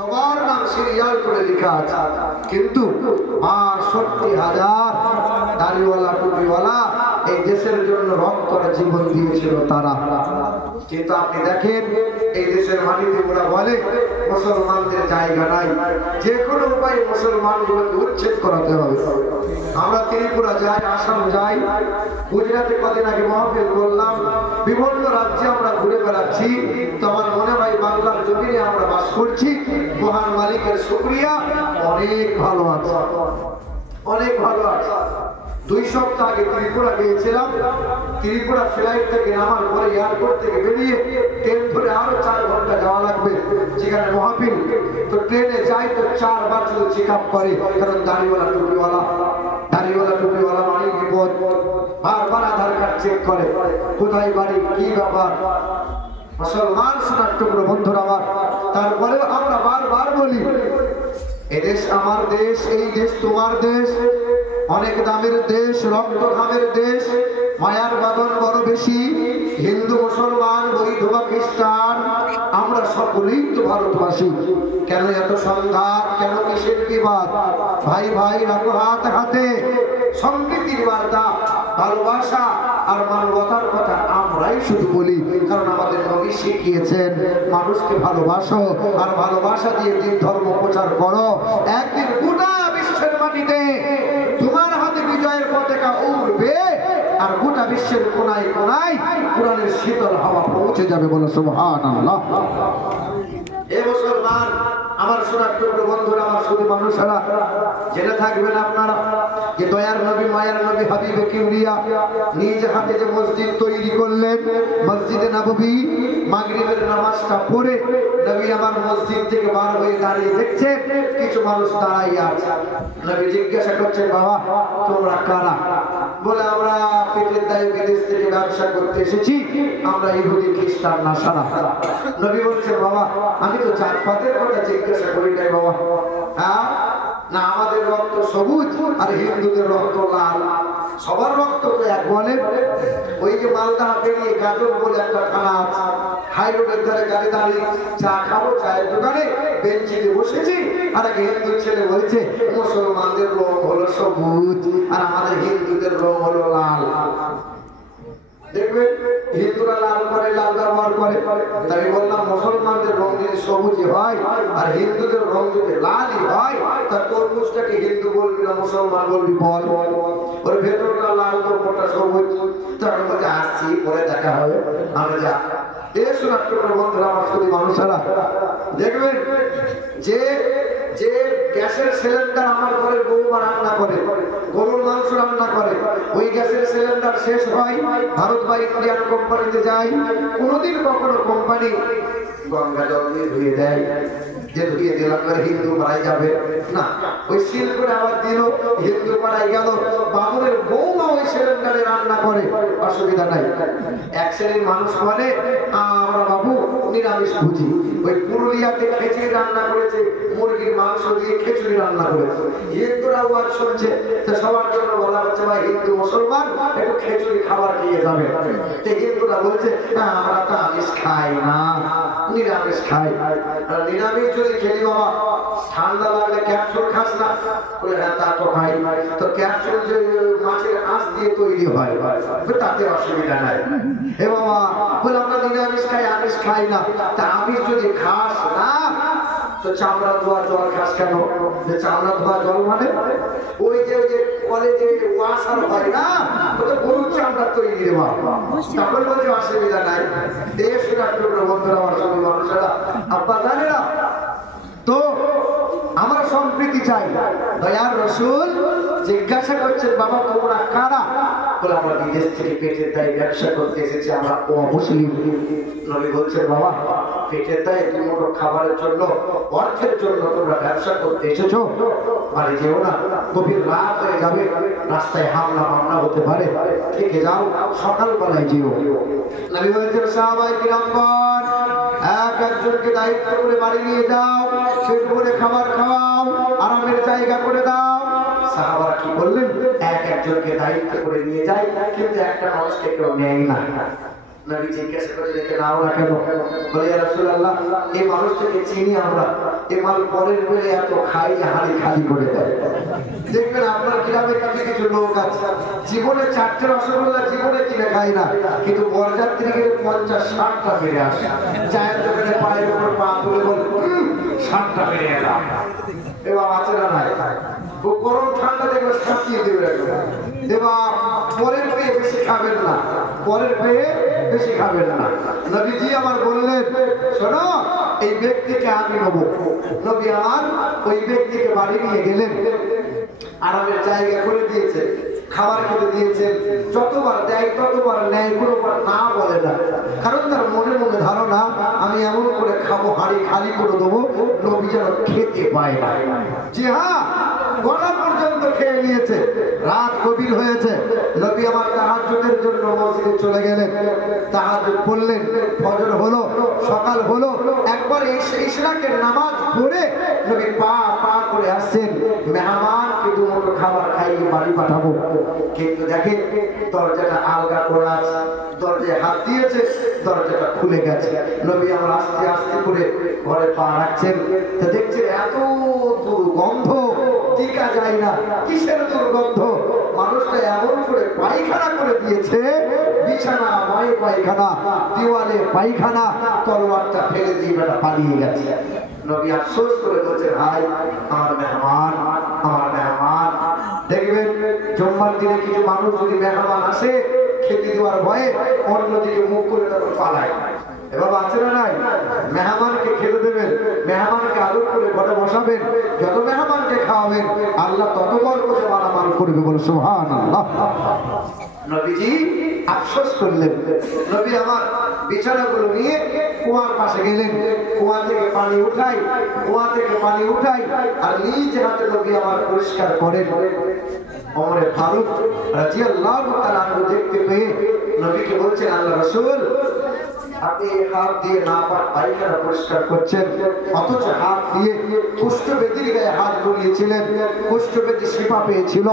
সবার নাম সিরিয়াল করে লেখা আছে, কিন্তু ৬২,০০০ দাড়িওয়ালা টুপিওয়ালা এই দেশের জন্য রক্ত করে জীবন দিয়েছিল তারা। কিন্তু আপনি দেখেন এই দেশের মাটিতে ওরা বলে মুসলমানদের জায়গা নাই, যে কোনো উপায়ে মুসলমানগুলোকে উচ্ছেদ করাতে হবে। আমরা ত্রিপুরা যাই, আসাম যাই, গুজরাটে কদিন আগে মাহফিল করলাম, বিভিন্ন রাজ্যে আমরা ঘুরে বেড়াচ্ছি। তো আমার মনে হয় বাংলার জমিনে আমরা বাস করছি, মহান মালিকের শুকরিয়া, অনেক ভালো আছে, অনেক ভালো আছে। ২ সপ্তাহ আগে ত্রিপুরা গিয়েছিলাম। ত্রিপুরা ফ্লাইট থেকে নামার পরে এয়ারপোর্ট থেকে বেরিয়ে ট্রেন ধরে আরো ৪ ঘন্টা যাওয়া লাগবে যেখানে মাহফিল। তো ট্রেনে যাই তো 4 বার শুধু চেক আপ করে, কারণ দাড়িওয়ালা টুপিওয়ালা মানে বিপদ। বারবার আধার কার্ড চেক করে, কোথায় বাড়ি, কি ব্যাপার। মুসলমান সোনার টুকরো বন্ধুরা আমার, তারপরেও আমরা বারবার বলি এদেশ আমার দেশ, এই দেশ তোমার দেশ, অনেক দামের দেশ, রক্ত ঘামের দেশ, মায়ার বাঁধন বড় বেশি। হিন্দু মুসলমান বৈধ বা খ্রিস্টান আমরা সকলেই তো ভারতবাসী। কেন এত সংঘাত, কেন কিসের বিবাদ? ভাই ভাই রাখো হাত হাতে। সম্প্রীতির বার্তা, ভালোবাসা আর মানবতার কথা আমরাই শুধু বলি, কারণ আমাদের নবী শিখিয়েছেন মানুষকে ভালোবাসো আর ভালোবাসা দিয়ে দিন ধর্ম প্রচার করো। একদিন গোটা বিশ্বের মাটিতে তোমার হাতে বিজয়ের পতাকা উড়বে আর গোটা বিশ্বের কোনায় কোনায় কোরআনের শীতল হাওয়া পৌঁছে যাবে। বলো সুবহানাল্লাহ। এ মুসলমান আমার সোনার টুকরো বন্ধুরা, আমার শুধু মানুষেরা জেনে থাকবেন আপনারা যে দয়ার নবী, মায়ার নবী, হাবিবে কিবরিয়া নিজ হাতে যে মসজিদ তৈরি করলেন, মসজিদে নববী, মাগরিবের নামাজটা পড়ে নবী আমার মসজিদ থেকে বার হয়ে দাঁড়িয়ে দেখছেন কিছু মানুষ দাঁড়াইয়া আছে। নবী জিজ্ঞাসা করছেন, বাবা তোমরা কারা? বলে আমরা পেটের দায়ে বিদেশ থেকে ব্যবসা করতে এসেছি, আমরা ইহুদি খ্রিস্টান না সারা। নবী বলছেন, বাবা আমি তো জাতপাতের কথা জিজ্ঞাসা করি নাই বাবা, হ্যাঁ না আমাদের রক্ত সবুজ আর হিন্দুদের রক্ত লাল, সবার রক্ত তো এক। বলে ওই যে মালদা পেরিয়ে গাজর বলে একটা থানা আছে, হাই রোডের ধারে গাড়ি দাঁড়িয়ে চা খাবো, চায়ের দোকানে বেঞ্চিতে বসেছি, আর এক হিন্দু ছেলে বলছে মুসলমানদের রং হলো সবুজ আর আমাদের হিন্দুদের রং হলো লাল। দেখবেন হিন্দুরা লাল করে, লাল ব্যবহার করে। তাই বললাম মুসলমানদের রং যদি সবুজই হয় আর হিন্দুদের রং যদি লালই হয়, তা তরমুজটাকে হিন্দু বলবি না মুসলমান বলবি? বল, ওর ভেতরটা লাল তো ওটা সবুজ। তখন বলছে আসছি, পরে দেখা হবে, আমরা যা। এসো না বন্ধুরা, আমার শুধু মানুষেরা দেখবেন যে যে গ্যাসের সিলিন্ডার আমার ঘরের বৌমা রান্না করে, গরুর মাংস রান্না করে, ওই গ্যাসের সিলিন্ডার শেষ হয়, ভারত বা ইন্ডিয়ান কোম্পানিতে যায়, কোনোদিন কখনো কোম্পানি গঙ্গা জল দিয়ে ধুয়ে দেয় যে ধুয়ে দিলাম করে হিন্দু পাড়ায় যাবে না, ওই সিল করে আবার দিল, হিন্দু পাড়ায় গেল, বাবুরের বৌমা ওই সিলিন্ডারে রান্না করে, অসুবিধা নাই। এক শ্রেণীর মানুষ বলে আমরা বাবু নিরামিষ ভুজি, ওই পুরুলিয়াতে খিচুড়ি রান্না করেছে, মুরগির মাংস দিয়ে খিচুড়ি রান্না করেছে, হিন্দুরাও আর শুনছে। তো সবার জন্য বলা হচ্ছে ভাই হিন্দু মুসলমান একটু খিচুড়ি খাবার দিয়ে যাবে। তো হিন্দুরা বলছে আমরা তো আমিষ খাই না, নিরামিষ খাই। নিরামিষ যদি খেলি বাবা ঠান্ডা লাগলে ক্যাপসুল খাস না? বলে হ্যাঁ তা তো খাই। তো ক্যাপসুল যে মাছের আঁশ দিয়ে তৈরি হয়, তাতে অসুবিধা নাই। এ বাবা বলে আমরা নিরামিষ খাই, আমিষ খাই না। তা আমিষ যদি খাস না তো চামড়া ধোয়া জল খাস কেন? চামড়া ধোয়া জল মানে ওই যে কলেজে ওয়াশার হয় না, ওটা গরুর চামড়া তৈরি রে বাবা, তখন বলছে অসুবিধা নাই। দেশ বন্ধুরা, আমার সঙ্গে মানুষেরা, আব্বা জানেরা, তো আমরা সম্প্রীতি চাই। দয়ার রসুল জিজ্ঞাসা করছেন, বাবা তোমরা কারা? বলে আমরা বিদেশ থেকে পেটের দায়ে ব্যবসা করতে এসেছি, আমরা অমুসলিম। নবী বলছেন, বাবা পেটের দায়ে দুমুঠো খাবারের জন্য, অর্থের জন্য তোমরা ব্যবসা করতে এসেছো, বাড়ি যেও না, গভীর রাত হয়ে যাবে, রাস্তায় হামলা মামলা হতে পারে, থেকে যাও, সকালবেলায় যেও। নবী বলছেন, সাহাবায়ে কিরামগণ এক একজনকে দায়িত্ব করে বাড়ি নিয়ে যাও, পেট ভরে খাবার খাওয়াও, আরামের জায়গা করে দাও। সাহাবারা কি বললেন? এক একজনকে দায়িত্ব করে নিয়ে যায়, কিন্তু একটা মানুষকে কেউ নেয় না। নবী জিজ্ঞাসা করে, দেখে নাও না কেন? বলে ইয়া রাসূলুল্লাহ এই মানুষটাকে চিনি আমরা, এ মাল পরের বেলে এত খাই যে হাড়ি খালি করে দেয়। দেখবেন আপনার গ্রামে কিছু কিছু লোক আছে জীবনে 4টে রসগোল্লা জীবনে কিনে খায় না, কিন্তু বরযাত্রী গেলে 50-60টা বেড়ে আসে। চায়ের দোকানে পায়ের উপর পা তুলে বলে 60টা বেড়ে এলাম। এবার আছে না নাই? গরম ঠান্ডা দেখবে সাঁচিয়ে দেবে এবার পরের পেয়ে বেশি খাবেন না, পরের পেয়ে বেশি খাবেন না। নবীজি আমার বললেন, শোনো এই ব্যক্তিকে আমি নেব। নবী আমার ওই ব্যক্তিকে বাড়ি নিয়ে গেলেন, আরামের জায়গা করে দিয়েছে, খাবার খেতে দিয়েছেন, যতবার দেয় ততবার নেয়, কোনোবার না বলে না। কারণ তার মনে মনে ধারণা আমি এমন করে খাবো হাড়ি খালি করে দেবো নবী যেন খেতে পায় না। জি হ্যাঁ, গলা পর্যন্ত খেয়ে নিয়েছে। রাত গভীর হয়েছে, নবী আমার তাহাজ্জুদের জন্য মসজিদে চলে গেলেন। তাহাজ্জুদ পড়লেন, ফজর হলো, সকাল হলো, একবার ইশরাকের নামাজ পড়ে নবী পা পা করে আসছেন মেহমানকে দুমুঠো খাবার খাইয়ে বাড়ি পাঠাবো। কিন্তু দেখে দরজাটা আলগা করা আছে, দরজায় হাত দিয়েছে, দরজাটা খুলে গেছে। নবী আমার আস্তে আস্তে করে ঘরে পা রাখছেন, তো দেখছেন এত দুর্গন্ধ টিকা যায় না। কিসের দুর্গন্ধ? মানুষটা এমন করে পায়খানা করে দিয়েছে, বিছানা মায়ে পায়খানা, দেওয়ালে পায়খানা, তলোয়ারটা ফেলে দিয়ে বেটা পালিয়ে গেছে। নবী আফসোস করে বলছেন, হাই আমার মেহমান, আমার মেহমান। দেখবেন জুম্মার দিনে কিছু মানুষ যদি মেহমান আসে খেতে দেওয়ার ভয়ে অন্যদিকে মুখ করে তখন পালায়। এবার আছে না নাই? মেহমানকে খেতে দেবেন, মেহমানকে আদর করে ঘরে বসাবেন, যত মেহমানকে খাওয়াবেন আল্লাহ তত বরকতে মালামাল করবে। বলে সুবহানাল্লাহ। নবীজি আফসোস করলেন। নবী আমার বিছানাগুলো নিয়ে কুয়ার পাশে গেলেন, কুয়া থেকে পানি উঠাই, কুয়া থেকে পানি উঠাই আর নিজ হাতে নবী আমার পরিষ্কার করেন। ওমরে ফারুক রাদিয়াল্লাহু তাআলা আনহু দেখতে পেয়ে নবীকে বলছেন, আল্লাহ রাসূল আপনি হাত দিয়ে না পায়খানা পরিষ্কার করছেন, অথচ হাত দিয়ে কুষ্ঠব্যাধির গায়ে হাত বুলিয়েছিলেন, কুষ্ঠব্যাধি শিফা পেয়েছিল।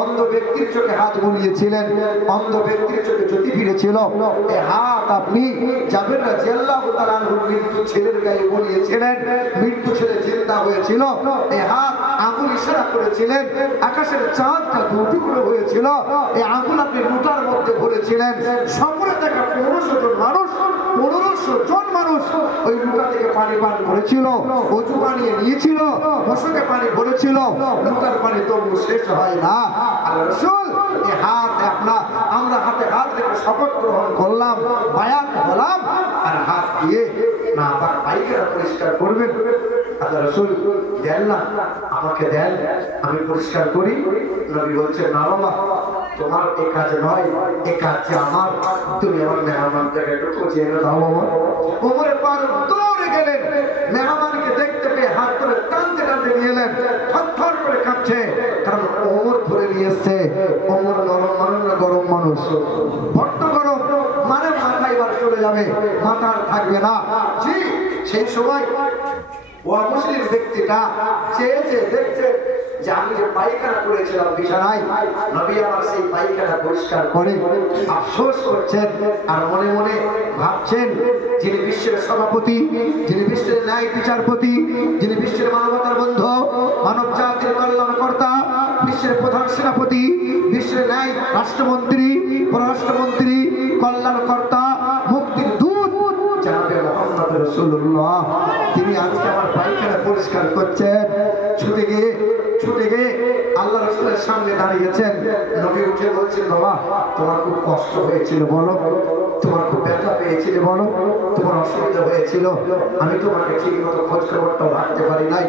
অন্ধ ব্যক্তির চোখে হাত বুলিয়েছিলেন, অন্ধ ব্যক্তির চোখে জ্যোতি ফিরেছিল। এই হাত আপনি জাবের রাদিয়াল্লাহু তাআলা আনহুর মৃত্যু ছেলের গায়ে বুলিয়েছিলেন, মৃত্যু ছেলে জিন্দা হয়েছিল। এই হাত আঙুল ইশারা করেছিলেন, আকাশের চাঁদটা দুটুকরো হয়েছিল। এই আঙুল আপনি লুটার মধ্যে ভরেছিলেন। সকলে দেখা 1500 জন মানুষ, 1500 জন মানুষ ওই লুটা থেকে পানি পান করেছিল, অজু বানিয়ে নিয়েছিল, মশকে পানি ভরেছিল। লুটার পানি তবু শেষ হয় না। আল্লাহ রাসূল এই হাত আপনার, আমরা হাতে হাত রেখে শপথ গ্রহণ করলাম, বায়াত হলাম, আর হাত দিয়ে না পাক পায়খানা পরিষ্কার করবেন। আল্লাহ রাসূল দেন না, আমাকে দেন, আমি পরিষ্কার করি। নবী বলছেন, না বাবা তোমার এই কাজ নয়, এই কাজ আমার, তুমি আমার মেহমানটাকে একটু পৌঁছে দাও বাবা। ওমরে ফারুক দৌড়ে গেলেন, মেহমানকে দেখতে পেয়ে হাত ধরে টানতে টানতে নিয়ে এলেন। থরথর করে কাঁপছে, কারণ ওমর ধরে নিয়ে এসছে। ওমর নরম মানুষ না গরম মানুষ, বড্ড গরম, মানে মাথা এবার চলে যাবে, মাথা আর থাকবে না। জি সেই সময় ও মুসলিম ব্যক্তিটা চেয়েছে দেখছে যে আমি যে পায়খানা করেছিলাম বিছানায়, নবী আমার সেই পায়খানা পরিষ্কার করে আফসোস করছেন আর মনে মনে ভাবছেন, যিনি বিশ্বের সভাপতি, যিনি বিশ্বের ন্যায় বিচারপতি, যিনি বিশ্বের মানবতার বন্ধু, মানব জাতির কল্যাণকর্তা, বিশ্বের প্রধান সেনাপতি, বিশ্বের ন্যায় রাষ্ট্রমন্ত্রী, পররাষ্ট্রমন্ত্রী, কল্যাণকর্তা, মুক্তির দূত জানাবে মুহাম্মদ রাসূলুল্লাহ, তিনি আজকে আমার পায়খানা পরিষ্কার করছেন। ছুটে গিয়ে আল্লাহ রাসূলের সামনে দাঁড়িয়েছেন। নবী উঠে বলছেন, বাবা তোমার খুব কষ্ট হয়েছিল বলো, তোমার খুব ব্যথা পেয়েছিল বলো, তোমার অসুবিধা হয়েছিল, আমি তোমাকে ঠিক মতো খোঁজ খবরটাও রাখতে পারি নাই,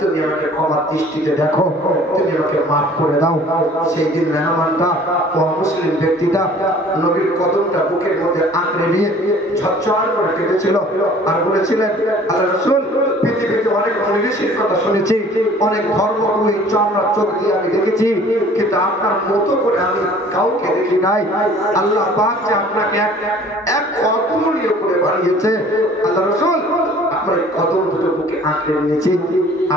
তুমি আমাকে ক্ষমার দৃষ্টিতে দেখো, তুমি আমাকে মাফ করে দাও। সেই দিন মেহমানটা ও মুসলিম ব্যক্তিটা নবীর কদমটা বুকের মধ্যে আঁকড়ে নিয়ে ঝরঝর করে কেঁদেছিল আর বলেছিলেন, আল্লাহ রাসূল পৃথিবীতে অনেক মনীষীর কথা শুনেছি, অনেক ধর্মগুরু চমড়া চোখ দিয়ে আমি দেখেছি, কিন্তু আপনার মতো করে আমি কাউকে দেখি নাই। আল্লাহ পাক যে আপনাকে এক অতুলনীয় করে বানিয়েছে। আল্লাহ রাসূল আপনার কদম দুটো বুকে আঁকড়ে নিয়েছি,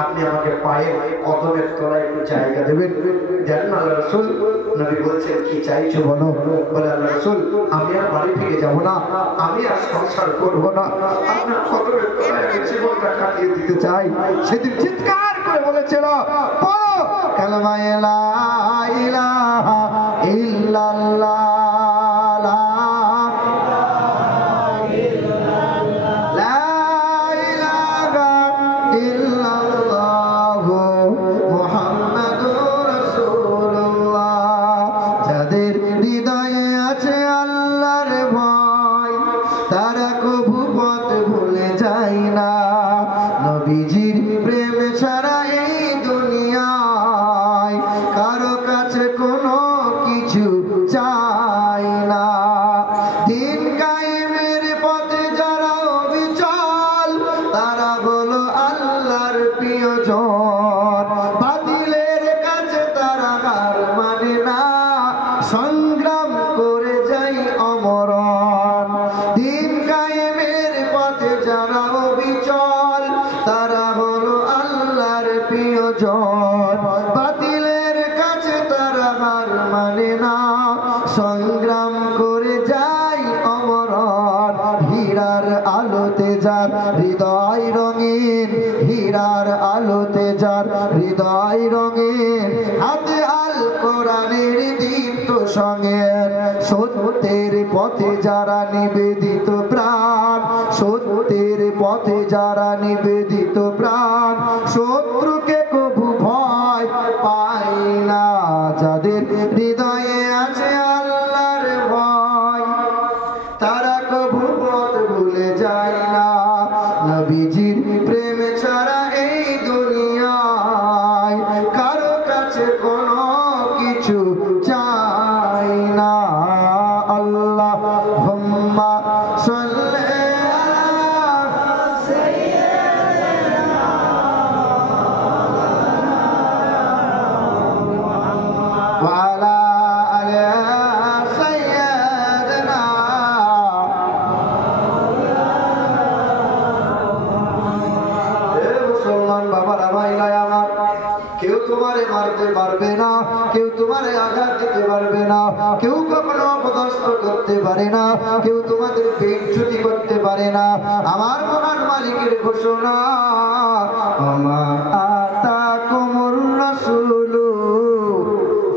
আপনি আমাকে পায়ের কদমের তলায় একটু জায়গা দেবেন। জানেন আল্লাহ রাসূল নবী বলছেন কি চাইছো বলো? বলে আল্লাহ রাসূল আমি আর বাড়ি ফিরে যাব না, আমি আর সংসার করব না, আপনার কদমের তলায় আমি জীবনটা কাটিয়ে দিতে চাই। সেদিন চিৎকার করে বলেছিল পড়ো কালেমা লা ইলাহা ইল্লাল্লাহ। হৃদয় রঙিন হীরার আলোতে যার হৃদয় রঙিন, হাতে আল কোরআনের দীপ্ত সঙ্গে সত্যের পথে যারা নিবেদিত প্রাণ, সত্যের পথে যারা নিবেদিত প্রাণ, শত্রুকে কবু ভয় পায় না, যাদের হৃদয়ে আছে আল্লাহর ভয় তারা কবু পথ ভুলে যায় না। নবীজির প্রেম ছাড়া এই দুনিয়ায় কারো কাছে কোনো কিছু চাই না। আল্লাহুম্মা সাল্লি আলা সাইয়্যিদিনা ওয়া আলা আলি সাইয়্যিদিনা। কেউ তোমারে মারতে পারবে না, কেউ তোমারে আঘাত দিতে পারবে না, কেউ কখনো অপদস্থ করতে পারে না, কেউ তোমাদের বেইজ্জতি করতে পারে না। আমার মহান মালিকের ঘোষণা, আমা আতাকুমুর রাসূলু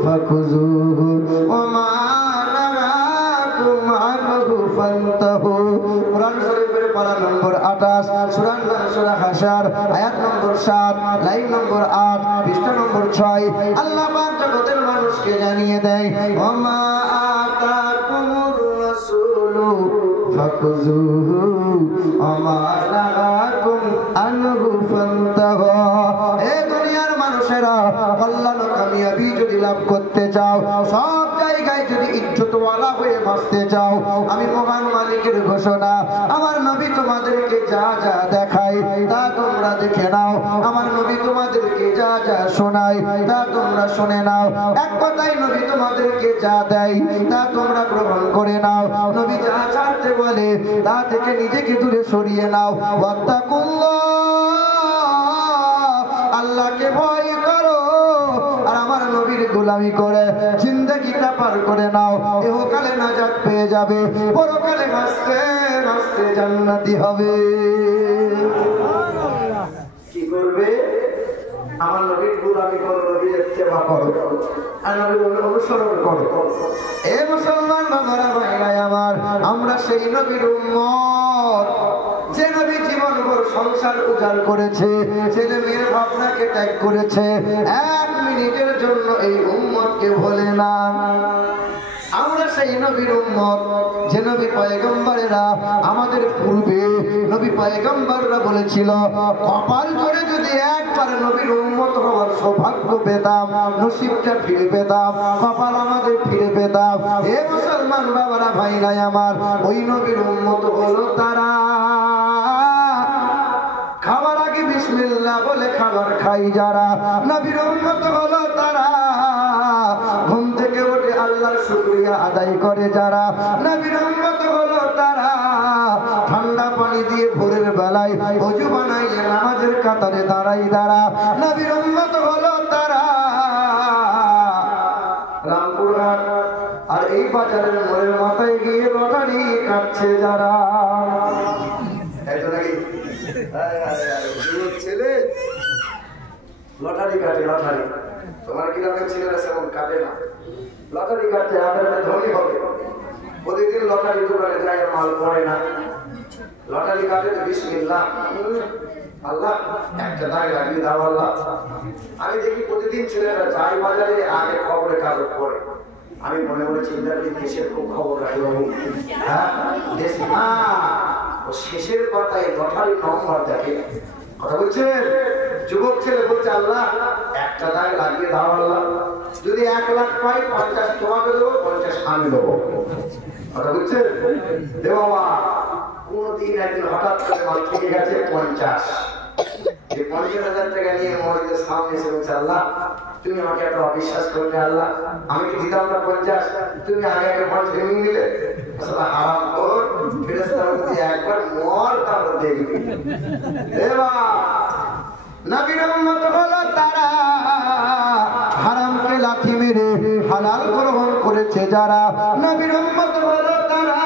ফাখুযুহু ওয়া মা নাহাকুম আনহু ফান্তাহু। কুরআন শরীফের পারা নম্বর 28, সূরা হাশর, আয়াত নম্বর 7, লাইন নম্বর 8, পৃষ্ঠা নম্বর 6। আল্লাহ পাক জগতের মানুষকে জানিয়ে দেয়, ওয়া মা আতাকুমুর রাসূলু ফাখুযুহু ওয়া মা নাহাকুম আনহু ফান্তাহু। এই দুনিয়ার মানুষেরা কল্যাণ কামিয়াবি যদি লাভ করতে চাও, সব জায়গায় যদি ইজ্জতওয়ালা হয়ে বাঁচতে চাও, আমি মহান মালিকের ঘোষণা, আমার নবী তোমাদেরকে যা যা দেখায় তা তোমরা দেখে নাও, আমার নবী তোমাদেরকে যা যা শোনায় তা তোমরা শুনে নাও। এক কথায় নবী তোমাদেরকে যা দেয় তা তোমরা গ্রহণ করে নাও, নবী যা ছাড়তে বলে তা থেকে নিজেকে দূরে সরিয়ে নাও। ওয়াত্তাকুল্লাহ, আল্লাহকে ভয় করো আর আমার নবীর গোলামি করে জিন্দেগিটা পার করে নাও। ইহকালে নাজাত পেয়ে যাবে, পরকালে হাসতে হাসতে জান্নাতি হবে। কি করবে? আমার নবীর গোলামি করো, নবীর ইত্তেবা করো আর নবীর অনুসরণ করো। এ মুসলমান বাবারা ভাইরা আমার, আমরা সেই নবীর উম্মত যে নবী জীবনভর সংসার উজাড় করেছে, ছেলে মেয়ের ভাবনাকে ত্যাগ করেছে, এক মিনিটের জন্য এই উম্মতকে ভোলে না। আমরা সেই নবীর উম্মত যে নবী পয়গম্বরেরা আমাদের পূর্বে নবী পয়গম্বররা বলেছিল, কপাল ধরে যদি একবার নবীর উম্মত হওয়ার সৌভাগ্য পেতাম, নসিবটা ফিরে পেতাম, কপাল আমাদের ফিরে পেতাম। এ মুসলমান বাবারা ভাইরা আমার, ওই নবীর উম্মত হলো তারা খাবার আগে বিসমিল্লাহ বলে খাবার খাই যারা, নবীর উম্মত হলো তারা ঘুম থেকে উঠে আল্লাহর শুকরিয়া আদায় করে যারা, নবীর উম্মত হলো তারা ঠান্ডা পানি দিয়ে ভোরের বেলায় ওযু বানাইয়ে নামাজের কাতারে দাঁড়াই দাঁড়া নবীর উম্মত হলো তারা রামপুরহাট আর এই বাজারের মোড়ের মাথায় গিয়ে লটারি কাটছে যারা ছেলে লটারি কাটে লটারি তোমার গ্রামের ছেলেরা সেমন কাটে না লটারি কাটছে আমাদের ধনী হবে প্রতিদিন লটারি দোকানে যায় মাল পড়ে না লটারি কাটে তো বিসমিল্লাহ আল্লাহ একটা দাগ লাগিয়ে দাও আল্লাহ আমি দেখি প্রতিদিন ছেলেরা যায় বাজারে আগে খবরে কাগজ পড়ে আমি মনে মনে চিন্তা করি দেশের খুব খবর রাখি বাবু হ্যাঁ দেশ ও শেষের কথায় লটারি নম্বর দেখে কথা বলছেন যুবক ছেলে বলছে আল্লাহ একটা দাগ লাগিয়ে দাও আল্লাহ যদি 1 লাখ পাই 50 তোমাকে দেবো 50 আমি দেবো কথা বলছেন দে বাবা কোনদিন একদিন হঠাৎ করে মাল থেকে গেছে 50 এই 50,000 টাকা নিয়ে মসজিদের সামনে এসে বলছে আল্লাহ তুমি আমাকে এত অবিশ্বাস করলে আল্লাহ আমি কি দিতাম না 50 তুমি আগে আগে 50 ভেঙে নিলে আসলে হারাম কর ফেরেশতা বলতে একবার মর তারপর দেখবি দেবা নবীর উম্মত হলো তারা হারামকে লাথি মেরে হালাল গ্রহণ করেছে যারা নবীর উম্মত হলো তারা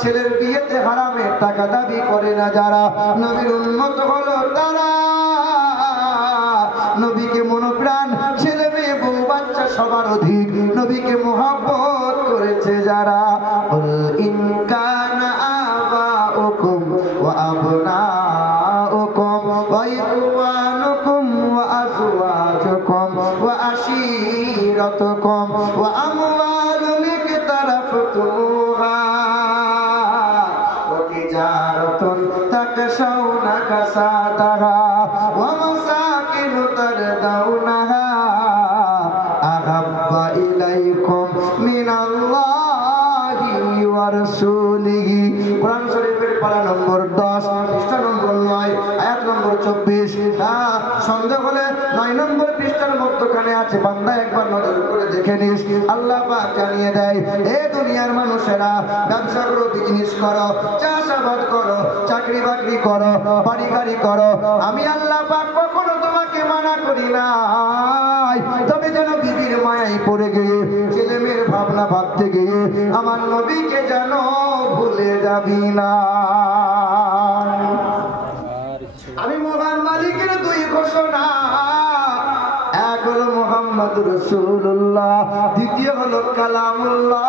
ছেলের বিয়েতে হারামের টাকা দাবি করে না যারা নবীর উম্মত হলো তারা নবীকে মনোপ্রাণ ছেলে মেয়ে বউ বাচ্চা সবার অধিক নবীকে মুহাব্বত করেছে যারা ইন কানা আবাউকুম ওয়া আবনাউকুম ওয়া ইখওয়ানুকুম ওয়া আযওয়াজুকুম ওয়া আশীরাতুকুম ওয়া আমওয়ালুন ইকতারাফতুহা ওয়া তিজারাতুন তাকশাউনা কাসাদাহা ওয়া মাসাকিন তারদাউনাহা আহাব্বা ইলাইকুম মিনাল্লাহি ওয়া রাসূলিহি কোরআন শরীফের পারা নম্বর 10 পৃষ্ঠা নম্বর 9 আয়াত নম্বর 24 সন্দেহ হলে 9 নম্বর পৃষ্ঠার মধ্যখানে আছে বান্দা একবার নজর করে দেখে নিস আল্লাহ পাক জানিয়ে দেয় এ দুনিয়ার মানুষেরা ব্যবসা করো বিজনেস করো চাষাবাদ করো চাকরি বাকরি করো বাড়ি গাড়ি করো আমি আল্লাহ পাক কখনো তোমাকে মানা করি না তবে যেন বিবির মায়ায় পড়ে গিয়ে ছেলে মেয়ের ভাবনা ভাবতে গিয়ে আমার নবীকে যেন ভুলে যাবি না আমি মহান মালিকের 2 ঘোষণা এক হলো মুহাম্মদুর রাসূলুল্লাহ দ্বিতীয় হলো কালামুল্লাহ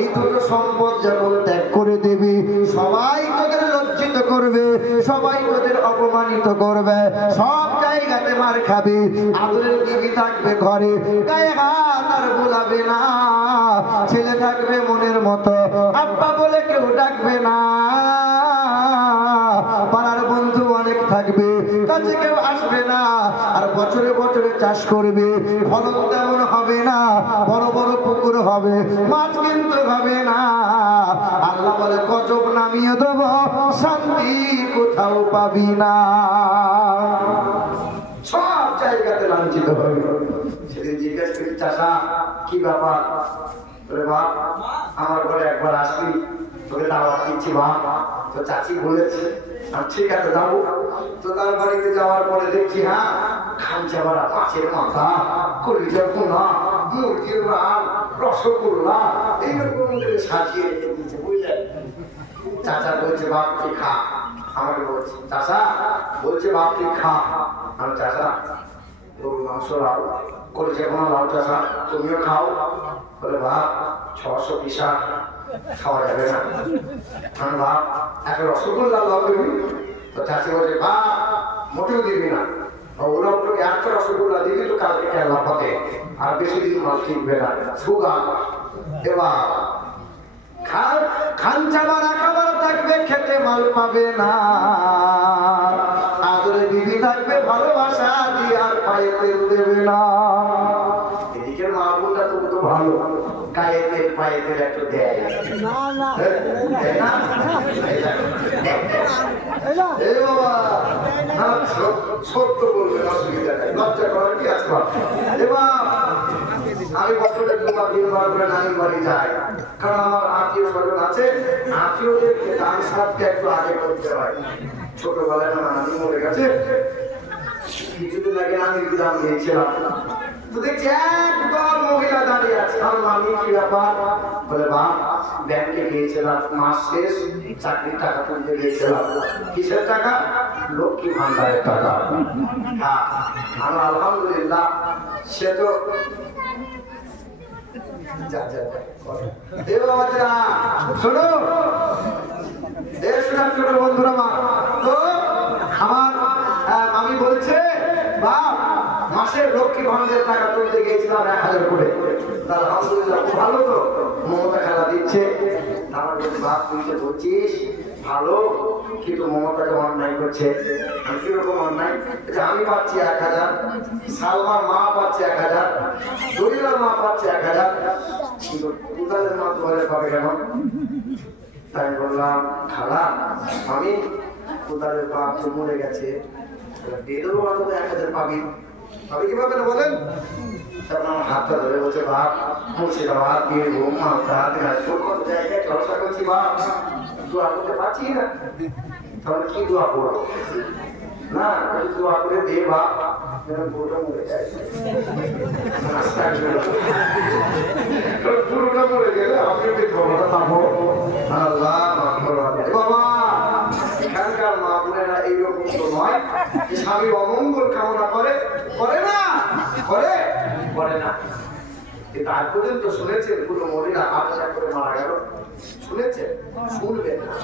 এই দুটো সম্পদ যখন ত্যাগ করে দিবি সবাই তোদের লজ্জিত করবে সবাই তোদের অপমানিত করবে সব জায়গাতে মার খাবি আদরের বিবি থাকবে ঘরে গায়ে হাত আর বোলাবে না ছেলে থাকবে মনের মতো আব্বা বলে কেউ ডাকবে না পাড়ার বন্ধু অনেক থাকবে কাছে কেউ আসবে না আর বছরে বছরে চাষ করবে ফলন তেমন হবে না বড় বড় পুকুর হবে মাছ কিন্তু হবে না আল্লাহ বলে গজব নামিয়ে দেব শান্তি কোথাও পাবি না সব জায়গাতে লাঞ্ছিত হবে সেদিন জিজ্ঞেস করি চাষা কি ব্যাপার বাপ আমার ঘরে একবার আসবি তোকে দাওয়াত দিচ্ছি বাপ তো চাচি বলেছে ঠিক আছে যাবো তো তার বাড়িতে যাওয়ার পরে দেখছি হ্যাঁ খামচা ভরা মাছের মাথা কলিজা ভুনা মুরগির রান রসগোল্লা এইরকম সাজিয়ে রেখে দিচ্ছে বুঝলেন চাচা বলছে বাপ তুই খা আমাকে বলছে চাচা বলছে বাপ তুই খা আমি চাচা গরুর মাংস লাউ কলিজা ভুনা লাউ চাচা তুমিও খাও বলে বাপ 600 পিসা খাওয়া যাবে না আমি বাপ একটা রসগোল্লা লাউ দিবি তো চাচি বলছে বাপ মোটেও দিবি না ওরা তোকে একটা রসগোল্লা দিবি তো কালকে কেলা পথে আর বেশি দিন মাছ কিনবে না সুগা এবার খানচাবা রাখাবার থাকবে খেতে মাল পাবে না আদরে দিদি থাকবে ভালোবাসা দিয়ে আর পায়ে তেল দেবে না এদিকের মা বোনটা তবু তো ভালো গায়ে তেল পায়ে তেল একটু দেয় সত্য বলবেন অসুবিধা নেই লজ্জা করার কি আছে আমি বছরে 2-3 বার করে নানি বাড়ি যাই, কারণ আমার আত্মীয় স্বজন আছে, আত্মীয়দেরকে দান সাথে একটু আগে করতে হয়। ছোটবেলায় না নানি মরে গেছে, কিছুদিন আগে নানির বিধান দিয়েছিলাম, তো দেখছি একদল মহিলা দাঁড়িয়ে আছে। আর আমি কি ব্যাপার বলে, বাপ ব্যাংকে গিয়েছিলাম, মাস শেষ, চাকরির টাকা তুলতে গিয়েছিলাম। কিসের টাকা? লক্ষ্মী ভান্ডারের টাকা। হ্যাঁ, আমি আলহামদুলিল্লাহ। সে তো শোনো ছোট বন্ধুরা, তো আমার আমি বলছে বাপ মাসের লক্ষ্মী ভান্ডারের টাকা তুলতে গিয়েছিলাম 1000 করে। আলহামদুলিল্লাহ, খুব ভালো তো, মমতা খেলা দিচ্ছে। আমার বলছি বাপ তুই তো বলছিস ভালো, কিন্তু মমতাকে অন্যায় করছে। আমি কিরকম অন্যায়? আমি পাচ্ছি 1000, সালমার মা পাচ্ছে 1000, দলিলার মা পাচ্ছে 1000, কিন্তু কোথালের মা 2000 পাবে কেন? তাই বললাম খালা আমি কোথালের বাপ তো মরে গেছে, বেদেরও অন্তত 1000 পাবি, পাবি কিভাবে না বলেন? তখন আমার হাতটা ধরে বলছে বাপ মুর্শিদাবাদ, বীরভূম, মালদা, দিনাজপুর কত জায়গায় চর্চা করছি বাপ, দোয়া করতে পারছি না। তাহলে কি দোয়া করবো? না দোয়া করে দে বাপ যেন পুরোটা মরে যায়। পুরোটা মরে গেলে আমি ক্ষমতা পাবো। আল্লাহ বাবা, এখানকার মা বোনেরা এইরকম তো নয় যে স্বামীর অমঙ্গল কামনা করে, করে না, করে করে না। কিন্তু আজ পর্যন্ত শুনেছেন কোনো মহিলা হার্ট অ্যাটাক করে মারা গেল? শুনেছেন? শুনবেন না।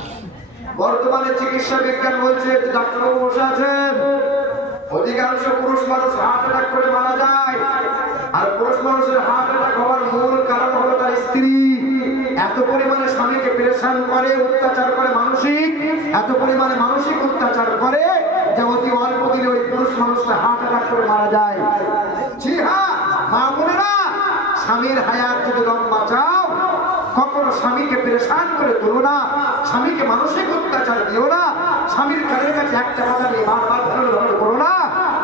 বর্তমানে চিকিৎসা বিজ্ঞান বলছে, ডাক্তারবাবু বসে আছেন, অধিকাংশ পুরুষ মানুষ হার্ট অ্যাটাক করে মারা যায়। আর পুরুষ মানুষের হার্ট অ্যাটাক হওয়ার মূল কারণ হলো তার স্ত্রী এত পরিমাণে স্বামীকে পেরেশান করে, অত্যাচার করে, মানসিক এত পরিমাণে মানসিক অত্যাচার করে যে অতি অল্প দিনে ওই পুরুষ মানুষটা হার্ট অ্যাটাক করে মারা যায়। জি হ্যাঁ মা বোনেরা, স্বামীর হায়াত যদি লম্বা চাও, কখনো স্বামীকে পেরেশান করে তোলো না, স্বামীকে মানসিক অত্যাচার দিও না, স্বামীর কানের কাছে একটা কথা নিয়ে বারবার ধরে করো না।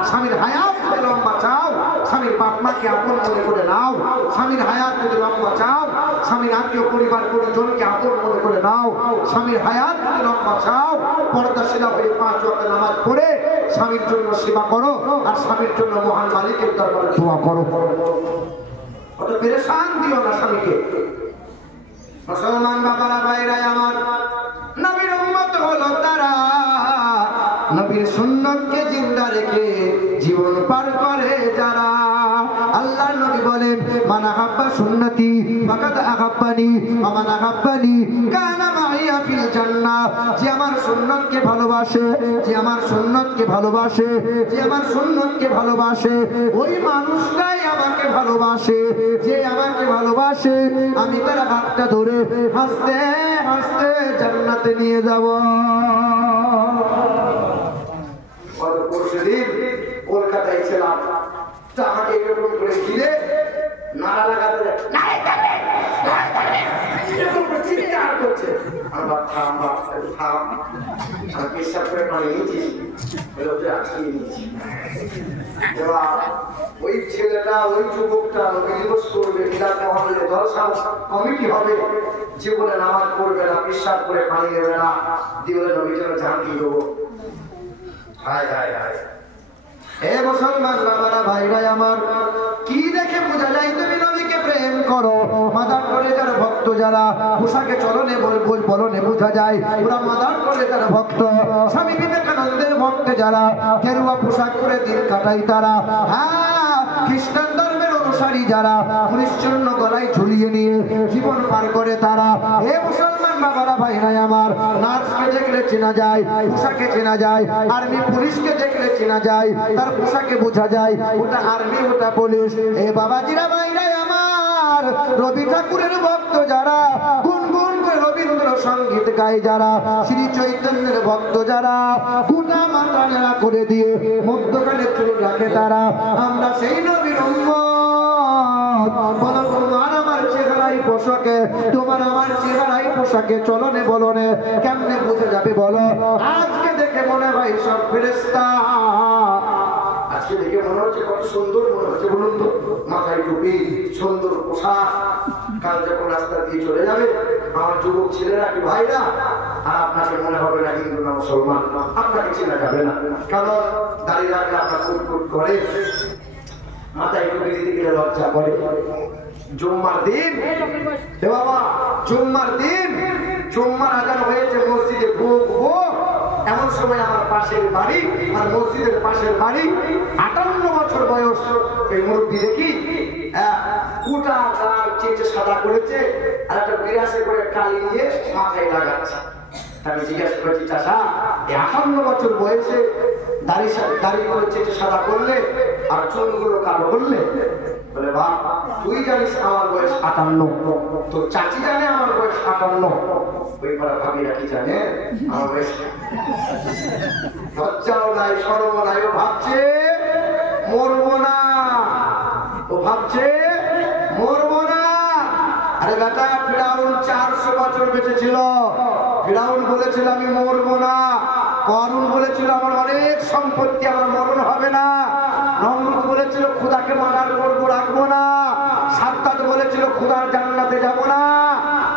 স্বামীর হায়াত যদি লম্বা চাও, স্বামীর বাপ মাকে আপন মনে করে নাও। স্বামীর হায়াত যদি লম্বা চাও, স্বামীর আত্মীয় পরিবার পরিজনকে আপন মনে করে নাও। স্বামীর হায়াত যদি লম্বা চাও, পর্দাশীলা হয়ে 5 ওয়াক্ত নামাজ পড়ে স্বামীর জন্য সেবা করো, আর স্বামীর জন্য মহান মালিকের দরবারে দোয়া করো। অত পেরেশান দিও না স্বামীকে। মুসলমান বাবারা ভাইরা আমার, নবীর উম্মত হলো তারা নবীর সুন্নতকে জিন্দা রেখে জীবন পার করে যারা। আল্লাহর নবী বলেন মান আহাব্বা সুন্নতি ফাকাদ আহাব্বানি ওয়া মান আহাব্বানি কানা মাইয়া ফিল জান্নাহ। যে আমার সুন্নতকে ভালোবাসে, যে আমার সুন্নতকে ভালোবাসে, যে আমার সুন্নতকে ভালোবাসে, ওই মানুষটাই আমাকে ভালোবাসে। যে আমাকে ভালোবাসে আমি তার হাতটা ধরে হাসতে হাসতে জান্নাতে নিয়ে যাব। পরশুদিন কলকাতায় ছিলাম, তো আমাকে এরকম করে ঘিরে নাড়া লাগাতে চিৎকার করছে। আমার থাম বাপ, থাম, আমি পেশাব করে পানি নিয়েছি, আটকিয়ে নিয়েছি। এবার ওই ছেলেটা, ওই যুবকটা নবী দিবস করবে, মিলাদ মহল্লে জলসা কমিটি হবে, জীবনে নামাজ পড়বে না, পেশাব করে পানি নেবে না, দিয়ে নবী যেন জানিয়ে দেবো। হায় হায় হায়, হে মুসলমান বাবারা ভাইরা আমার, কি দেখে বোঝা যায় তুমি নবীকে প্রেম করো? মাদার করে যারা ভক্ত, যারা পোশাকে চলনে বলনে বোঝা যায় ওরা মাদার করে যারা ভক্ত। স্বামী বিবেকানন্দের ভক্ত যারা, গেরুয়া পোশাক করে দিন কাটাই তারা। হ্যাঁ, খ্রিস্টান ধর্মের অনুসারী যারা, পরিচ্ছন্ন গলায় ঝুলিয়ে নিয়ে জীবন পার করে তারা। হে মুসলমান বাবারা ভাইরা আমার, নার্সকে দেখলে চেনা যায়, পোশাকে চেনা যায়, আর্মি পুলিশকে দেখলে চেনা যায়, তার পোশাকে বোঝা যায় ওটা আর্মি, ওটা পুলিশ। এ বাবাজিরা ভাইরা আমার, রবি ঠাকুরের ভক্ত যারা, গুনগুন করে রবীন্দ্র সঙ্গীত গায় যারা, শ্রী চৈতন্যের ভক্ত যারা, গুনা মাথা নেড়া করে দিয়ে মধ্যখানে চুল রাখে তারা। আমরা সেই নবীর উম্মত। বলো তোমার আমার চেহারাই পোশাকে, তোমার আমার চেহারাই পোশাকে, চলনে বলনে কেমনে বুঝে যাবে বলো? আজকে দেখে মনে হয় সব ফেরেশতা। আজকে দেখে মনে হচ্ছে কত সুন্দর মনে হচ্ছে, বলুন তো? মাথায় টুপি, সুন্দর পোশাক। কাল যখন রাস্তা দিয়ে চলে যাবে আমার যুবক ছেলেরা কি ভাইরা, আর আপনাকে মনে হবে না হিন্দু না মুসলমান, আপনাকে চেনা যাবে না। কারণ দাঁড়িয়ে রাখলে আপনার কুটকুট করে, মাথায় টুপি দিতে গেলে লজ্জা করে। জুম্মার দিন বাবা, জুম্মার দিন, জুম্মার আজান হয়েছে, মসজিদে ঢুকবো এমন সময় আমার পাশের বাড়ি আর মসজিদের পাশের বাড়ি 58 বছর বয়স এই মুরব্বী দেখি কুটা গাল চেঁচে সাদা করেছে আর একটা বিরাসে করে কালি নিয়ে মাথায় লাগাচ্ছে। আমি জিজ্ঞাসা করেছি, চাষা এই 58 বছর বয়সে দাড়ি করে চেঁচে সাদা করলে আর চুলগুলো কালো করলে? বলে বাপ, তুই জানিস আমার বয়স 58, তো চাচি জানে আমার বয়স 58, ওই পাড়া ভাবিরা কি জানে আমার বয়স? লজ্জাও নাই, শরমও নাই। ও ভাবছে মরবো না, ও ভাবছে মরবো না। আরে বেটা, ফিরাউন 400 বছর বেঁচে ছিল। ফিরাউন বলেছিল আমি মরবো না। করুন বলেছিল আমার অনেক সম্পত্তি, আমার মরণ হবে না। নমরুদ বলেছিল খোদাকে মার্ডার করবো, রাখবো না। সাদ্দাত বলেছিল খোদার জান্নাতে যাব না।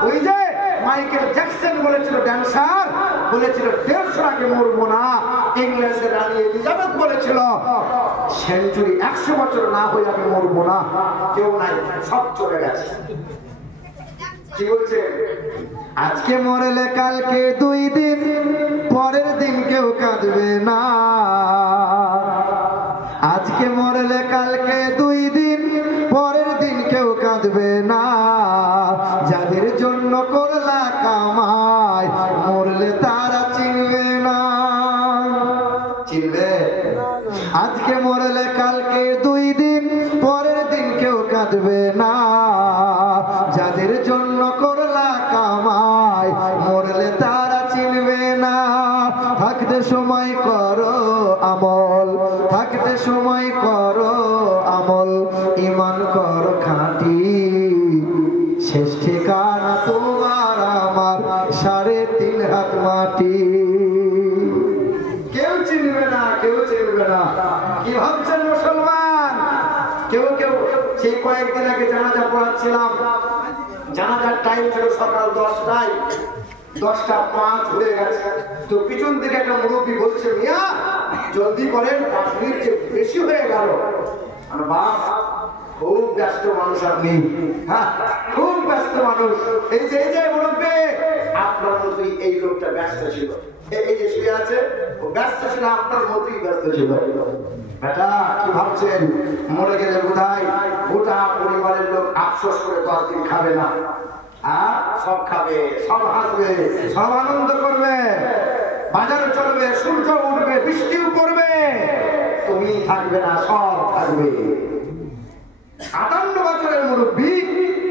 ওই যে মাইকেল জ্যাকসন বলেছিল, ড্যান্সার বলেছিল 150 আগে মরবো না। ইংল্যান্ডের রানী এলিজাবেথ বলেছিল সেঞ্চুরি 100 বছর না হয়ে আমি মরবো না। কেউ নাই, সব চলে গেছে। কি বলছে? আজকে মরলে কালকে 2 দিন, পরের দিন কেউ কাঁদবে না। আজকে মরলে কালকে 2 দিন, পরের দিন কেউ কাঁদবে না। যাদের জন্য করলা কামাই, মরলে তারা চিনবে না। চিনবে? আজকে মরলে কালকে 2 দিন, পরের দিন কেউ কাঁদবে না। যাদের জন্য করলা কামাই, মরলে তারা চিনবে না। থাকতে সময় করো আমল, থাকতে সময় করো আমল, ঈমান করো খাঁটি। শেষ ঠিকানা তোমার আমার 3.5 হাত মাটি। কেউ চিনবে না, কেউ চিনবে না। কি ভাবছেন মুসলমান? কেউ কেউ সেই কয়েকদিন আগে জানাজা পড়াচ্ছিলাম, জানাজার টাইম ছিল সকাল 10টায়, 10:05 হয়ে গেছে। তো পিছন থেকে একটা মুরব্বী বলছে, মিয়া জলদি করেন, 5 মিনিট বেশি হয়ে গেল। বাপ, খুব ব্যস্ত মানুষ আপনি, হ্যাঁ খুব ব্যস্ত মানুষ। এই যে মুরব্বী, আপনার মতোই এই লোকটা ব্যস্ত ছিল। এই যে শুয়ে আছে ও ব্যস্ত ছিল, আপনার মতোই ব্যস্ত ছিল। বেটা কি ভাবছেন মরে গেলে বোধহয় গোটা পরিবারের লোক আফসোস করে 10 দিন খাবে না, আর সব খাবে, সব হাসবে, সব আনন্দ করবে, বাজারে চলবে, সূর্য উঠবে, বৃষ্টিও পড়বে, তুমি থাকবে না, সব থাকবে। 58 বছরের মুরব্বী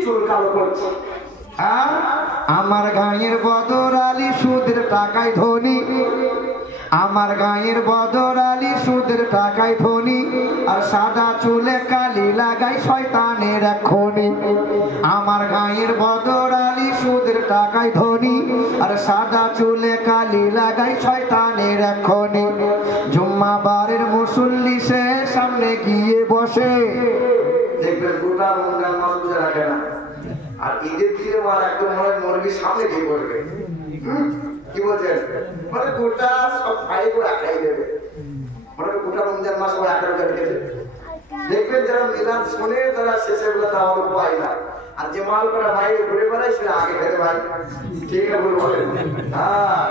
চুল কালো করছে। আমার গাঁয়ের বদর আলী সুদের টাকায় ধনী, আমার গাঁয়ের বদর আলী সুদের টাকায় ধনী, আর সাদা চুলে কালি লাগাই শয়তানের এক খনি। আমার গাঁয়ের বদর আলী সুদের টাকায় ধনী, আর সাদা চুলে কালি লাগাই শয়তানের এক খনি। জুম্মাবারের মুসল্লি সে সামনে গিয়ে বসে, দেখবেন গোটা রমজান মাস বুঝে রাখে না, আর ঈদের দিনে মার একদম মনে মুরগির সামনে গিয়ে বলবে। কি বলছেন? মানে গোটা সব খাই করে খাই দেবে, মানে গোটা রমজান মাস ও একটা রেখেছে। দেখবেন যারা মিলাদ শোনে তারা শেষে বলে তাও পায় না, আর যে মাল করা বাইরে ঘুরে বেড়ায় সেটা আগে খেতে ভাই। ঠিক আছে বলবেন? হ্যাঁ,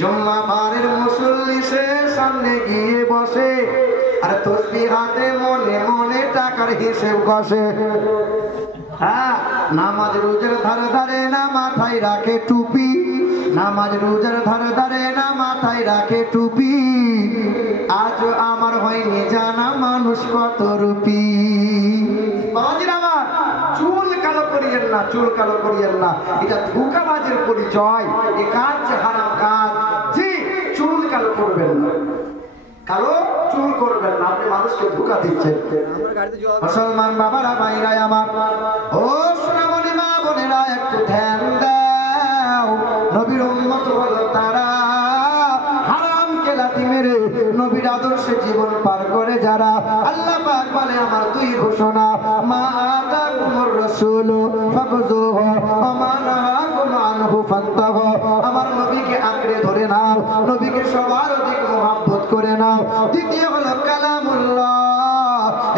জুম্মাবারের মুসল্লি সে সামনে গিয়ে বসে, আর তসবিহ হাতে মনে মনে টাকার হিসেব কষে। হ্যাঁ, নামাজ রোজার ধারে ধারে না মাথায় রাখে টুপি, নামাজ রোজার ধারে ধারে না মাথায় রাখে টুপি। আজ আমার হয়নি জানা মানুষ কত রূপী। বাবাজির আমার, চুল কালো করিয়েন না, চুল কালো করিয়েন না, এটা ধোঁকাবাজের পরিচয়। এ কাজ হারাম কাজ। জি, চুল কালো করবেন না, কালো চুল করবেন না, আপনি মানুষকে ধোঁকা দিচ্ছেন। মুসলমান বাবারা ভাইরা আমার, ও সোনামণি মা বোনেরা, একটু ধ্যান দাও। নবীর উম্মত হলো তারা, হারাম কে লাথি মেরে নবীর আদর্শে জীবন পার করে যারা, আল্লাহ পাক বলে আমার দুই ঘোষণা, মা আতাকুমুর রাসূলু ফাখুযুহু ওয়া মা নাহাকুম আনহু ফান্তাহু। আমার নবীকে আঁকড়ে ধরে নাও, নবীকে সবার অধিক মহব্বত করে নাও। দ্বিতীয় হলো কালামুল্লাহ,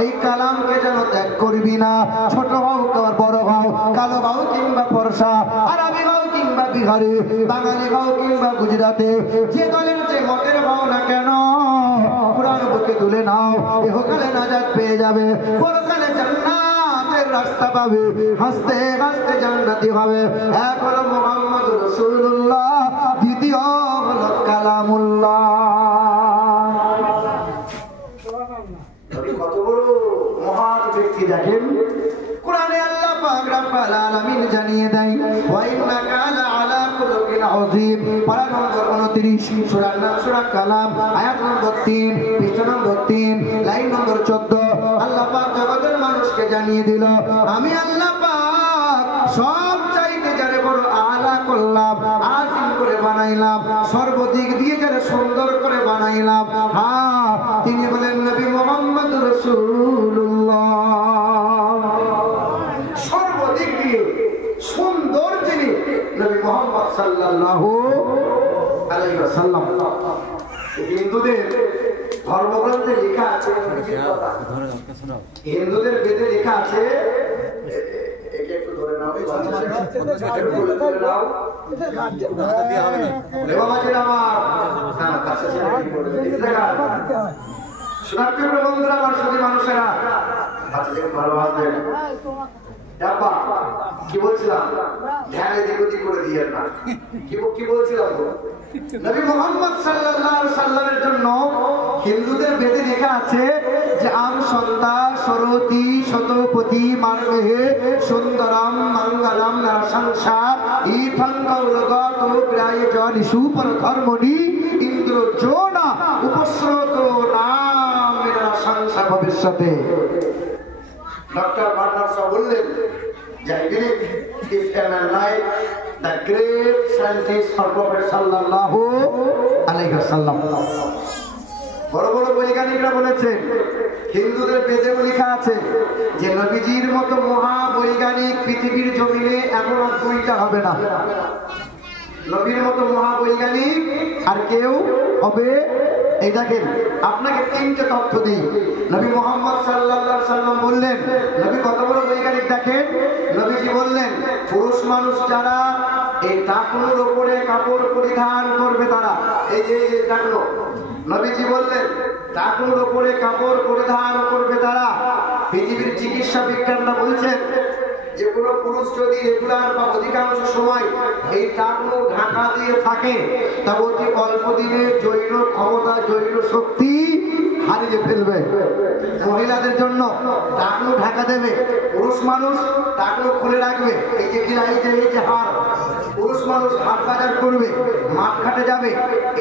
এই কালামকে যেন ত্যাগ করবি না। ছোট হও আর বড় হও, কালো হও কিংবা ফর্সা, আরবি হও কিংবা বিহারি, বাঙালি হও কিংবা গুজরাটে, যে দলের যে মতের হও না কেন, কোরআন বুকে তুলে নাও। ইহকালে নাজাত পেয়ে যাবে, পরকালে জান্নাতের রাস্তা পাবে, হাসতে হাসতে জান্নাতি হবে। এক হলো মুহাম্মদুর রাসূলুল্লাহ, দ্বিতীয় হলো কালামুল্লাহ। কত বড় মহান ব্যক্তি দেখেন, কোরআনে আল্লাহ পাক রব্বুল আলামিন জানিয়ে দেয়, ওয়া ইন্নাকা আলা খুলুকিন আযীম। পারা নম্বর 29, সূরার নাম সূরা কালাম, আয়াত নম্বর 3, পৃষ্ঠা নম্বর 3, লাইন নম্বর 14। আল্লাহ পাক জগতের মানুষকে জানিয়ে দিল, আমি আল্লাহ পাক সব চাইতে যারে বড় আলা করলাম, আজিম করে বানাইলাম, সর্বদিক দিয়ে যারে সুন্দর করে বানাইলাম, হ্যাঁ তিনি বলেন নবী মুহাম্মদুর রাসূলুল্লাহ। সর্বদিক দিয়ে সুন্দর যিনি, নবী মুহাম্মদ সাল্লাল্লাহু আলাইহি ওয়াসাল্লাম। হিন্দুদের ধর্মগ্রন্থে লেখা আছে, হিন্দুদের বেদে লেখা আছে, একটু ধরে নাও, বন্ধুরা, আমার শুধু মানুষেরা ভালোবাসবেন। কি বলছিলাম, ধ্যান এদিক ওদিক করে দিয়ে না, কি বলছিলাম, নবী মুহাম্মদ সাল্লাল্লাহু আলাইহি সাল্লামের জন্য হিন্দুদের বেদে লেখা আছে যে আম সন্তা সরতি শতপতি মার্গহে সুন্দরম মঙ্গলম নরসংসা ইথং কৌলগত প্রায় জনিষু পর ধর্মনি ইন্দ্র জোনা উপস্রত নাম নরসংসা ভবিষ্যতে। ডক্টর বার্নার্ড শ বললেন যে I believe if a man like the great scientist of Prophet sallallahu alaihi wasallam, বড় বড় বৈজ্ঞানিকরা বলেছেন, হিন্দুদের বেদেও লেখা আছে যে নবীজির মতো মহা বৈজ্ঞানিক পৃথিবীর জমিনে এমন দুইটা হবে না। নবীর মতো মহা বৈজ্ঞানিক আর কেউ হবে। এই দেখেন, আপনাকে তিনটে তথ্য দিই। নবী মুহাম্মদ সাল্লাল্লাহু আলাইহি সাল্লাম বললেন, নবী কত বড় বৈজ্ঞানিক দেখেন, নবীজি বললেন পুরুষ মানুষ যারা এই টাকনুর উপরে কাপড় পরিধান করবে তারা, এই যে টাকনু, নবীজি বললেন টাকনুর উপরে কাপড় পরিধান করবে তারা। পৃথিবীর চিকিৎসা বিজ্ঞানরা বলছেন যে কোনো পুরুষ যদি রেগুলার বা অধিকাংশ সময় এই টাকনু ঢাকা দিয়ে থাকে, তা অতি অল্প দিনে জৈন ক্ষমতা, জৈন শক্তি হারিয়ে ফেলবে। মহিলাদের জন্য টাকনু ঢাকা দেবে, পুরুষ মানুষ টাকনু খুলে রাখবে। এই যে কিনা, এই যে হাড়, পুরুষ মানুষ হাট বাজার করবে, মাঠ ঘাটে যাবে,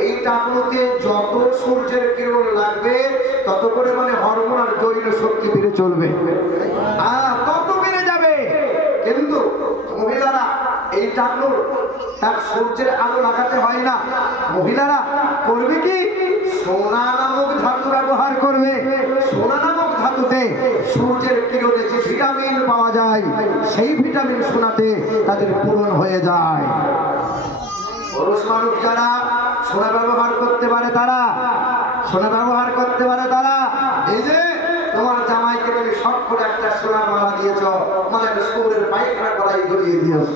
এই টাকনুতে যত সূর্যের কিরণ লাগবে তত পরিমাণে হরমোন আর জৈন শক্তি বেড়ে চলবে, তত বেড়ে যাবে। কিন্তু মহিলারা এই টাকনুর তার সূর্যের আলো লাগাতে হয় না, মহিলারা করবে কি, সোনা নামক ধাতু ব্যবহার করবে। সোনা নামক ধাতুতে সূর্যের কিরণে যে ভিটামিন পাওয়া যায়, সেই ভিটামিন সোনাতে তাদের পূরণ হয়ে যায়। পুরুষ মানুষ যারা সোনা ব্যবহার করতে পারে তারা, সোনা ব্যবহার করতে পারে তারা, এই যে তোমার জামাইকে তুমি শখ করে একটা সোনার মালা দিয়েছ, মানে স্কুলের পাইখানা গলায় ধরিয়ে দিয়েছ,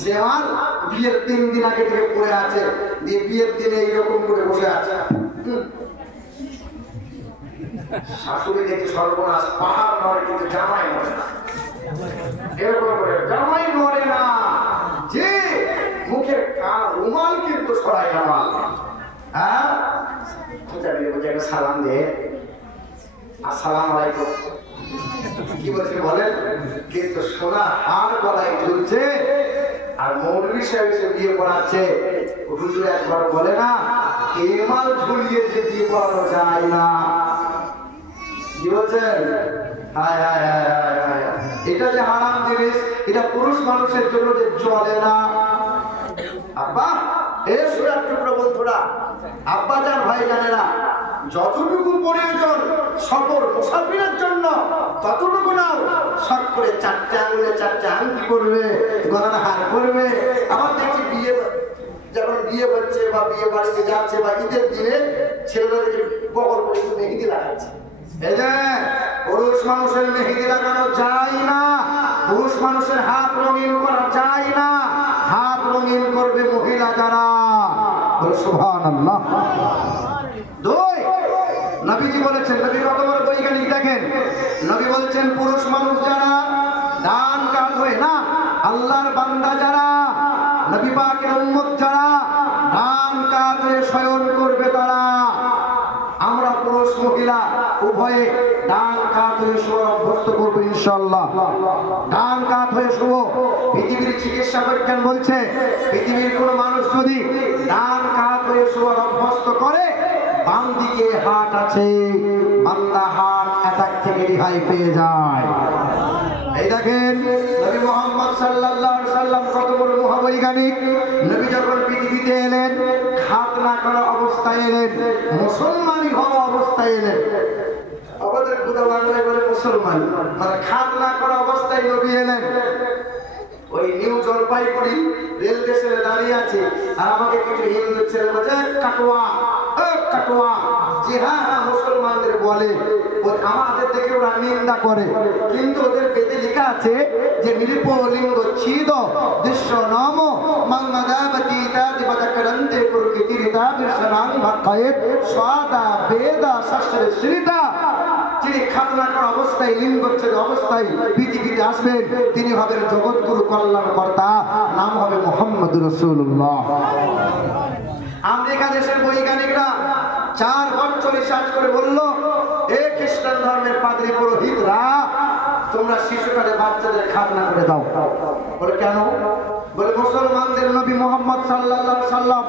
সে আমার বিয়ের 3 দিন আগে থেকে পড়ে আছে, দিয়ে বিয়ের দিনে এইরকম করে বসে আছে। শাশুড়ি দেখে সর্বনাশ, পাহাড় নড়ে কিন্তু জামাই নড়ে না, এরকম করে জামাই নড়ে না, যে মুখে রুমাল কিন্তু সরাই রুমাল, হ্যাঁ সালাম দিয়ে আসসালামু আলাইকুম কি বলছে বলেন, কিন্তু সোনা হার গলায় ঝুলছে আর মৌলভী সাহেব এসে বিয়ে পড়াচ্ছে। হুজুর একবার বলে না, কেমাল ঝুলিয়ে যে বিয়ে পড়ানো যায় না, কি বলছেন? হায় হায় হায় হায় হায়, এটা যে হারাম জিনিস, এটা পুরুষ মানুষের জন্য যে চলে না। আব্বা, এ সুরার টুকরো বন্ধুরা, আব্বা যান ভাই জানেরা, যতটুকু প্রয়োজন সফর মুসাফিরের জন্য ততটুকু নাও। শখ করে 4টে আঙুলে 4টে আংটি করবে, গলার হার করবে। আমার দেখছি বিয়ে যখন বিয়ে হচ্ছে বা বিয়ে বাড়িতে যাচ্ছে বা ঈদের দিনে ছেলেরা দেখে বগল করে মেহেদি লাগাচ্ছে। এই যে পুরুষ মানুষের মেহেদি লাগানো যায় না, পুরুষ মানুষের হাত রঙিন করা যায় না। হাত রঙিন করবে মহিলা যারা। সুবহানাল্লাহ। দুই, নবীজি বলেছেন, নবী কত বড় বৈজ্ঞানিক দেখেন, নবী বলছেন পুরুষ মানুষ যারা ডান কাত হয়ে না, আল্লাহর বান্দা যারা, নবী পাকের উম্মত যারা ডান কাত হয়ে শয়ন করবে তারা। আমরা পুরুষ মহিলা উভয়ে ডান কাত হয়ে শোয়া অভ্যস্ত করবো ইনশাআল্লাহ। ডান কাত হয়ে শুবো। পৃথিবীর চিকিৎসা বিজ্ঞান বলছে পৃথিবীর কোন মানুষ যদি ডান কাত হয়ে শোয়ার অভ্যস্ত করে, বাম দিকে হাট আছে, বান্দা হাট অ্যাটাক থেকে রেহাই পেয়ে যায়। এই দেখেন নবী মুহাম্মদ সাল্লাল্লাহু আলাইহি সাল্লাম কত বড় মহাবৈজ্ঞানিক। নবী যখন পৃথিবীতে এলেন খাতনা করা অবস্থায় এলেন, মুসলমানি হওয়া অবস্থায় এলেন। আমাদের খুদা বাংলায় বলে মুসলমান, মানে খাতনা করা অবস্থায় নবী এলেন। ওই নিউ জলপাইগুড়ি রেল স্টেশনে দাঁড়িয়ে আছে, আর আমাকে কিছু হিন্দু ছেলে বলছে কাটোয়া কাটোয়া। জি হ্যাঁ, মুসলমানদের বলে, আমাদের দেখে ওরা নিন্দা করে, কিন্তু ওদের বেদে লেখা আছে যে নিরুপলিঙ্গ ছিদ দৃশ্য নম মঙ্গদাবতী ইত্যাদি বদকরন্তে প্রকৃতিরিতা বিশ্বনাং ভাকায়েত স্বাদা বেদা শাস্ত্রে শ্রীতা। যিনি খাতনা করা অবস্থায় লিঙ্গচ্ছেদ অবস্থায় পৃথিবীতে আসবেন তিনি হবেন জগৎগুরু কল্যাণকর্তা, নাম হবে মুহাম্মদুর রাসূলুল্লাহ। আমেরিকা দেশের বৈজ্ঞানিকরা 4 বছর রিসার্চ করে বলল, এ খ্রিস্টান ধর্মের পাদ্রী পুরোহিতরা তোমরা শিশুকালে বাচ্চাদের খাতনা করে দাও। বলে কেন? বলে মুসলমানদের নবী মুহাম্মদ সাল্লাল্লাহু আলাইহি সাল্লাম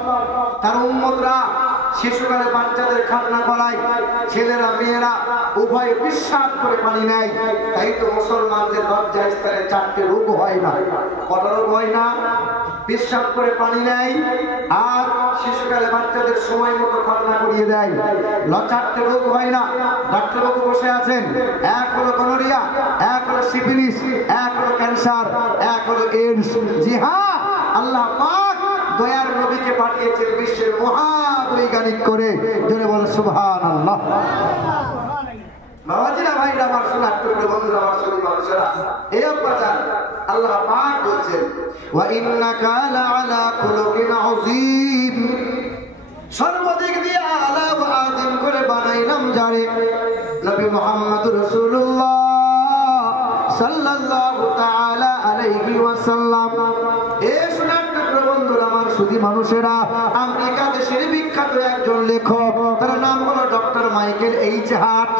তার উম্মতরা শিশুকালে বাচ্চাদের খাতনা করায়, ছেলেরা মেয়েরা উভয় বিশ্বাস করে পানি নেয়। তাই তো মুসলমানদের লজ্জা স্তরে 4টে রোগ হয় না। কত রোগ হয় না? বিশ্বাস করে পানি নেয়, আর শিশুকালে বাচ্চাদের সময় মতো খাতনা করিয়ে দেয়। 4টে রোগ হয় না। ডাক্তারবাবু বসে আছেন, এক হলো গনোরিয়া, এক হলো সিফিলিস, এক হলো ক্যান্সার, এক হলো এইডস। জি হ্যাঁ, আল্লাহ পাক দয়ার নবীকে পাঠিয়েছেন বিশ্বের মহাবৈজ্ঞানিক করে। জোরে বলে সুবহানাল্লাহ। বাবাজিরা, ভাইরা আমার, শোনার টুকরো বন্ধুরা, আমার সবই মানুষেরা, এই অত্যাচার আল্লাহ পাক বলছেন ওয়া ইন্নাকা লাআলা খুলুকিন আযীম। সর্বদিক দিয়ে আলা ওয়া আযীম করে বানাইলাম যারে, নবী মুহাম্মদুর রাসূলুল্লাহ সাল্লাল্লাহু তাআলা আলাইহি ওয়াসাল্লাম। এ শোনার টুকরো বন্ধুরা, আমার সুধী মানুষেরা, আমেরিকা দেশের বিখ্যাত একজন লেখক, তার নাম হলো ডক্টর মাইকেল এইচ হার্ট।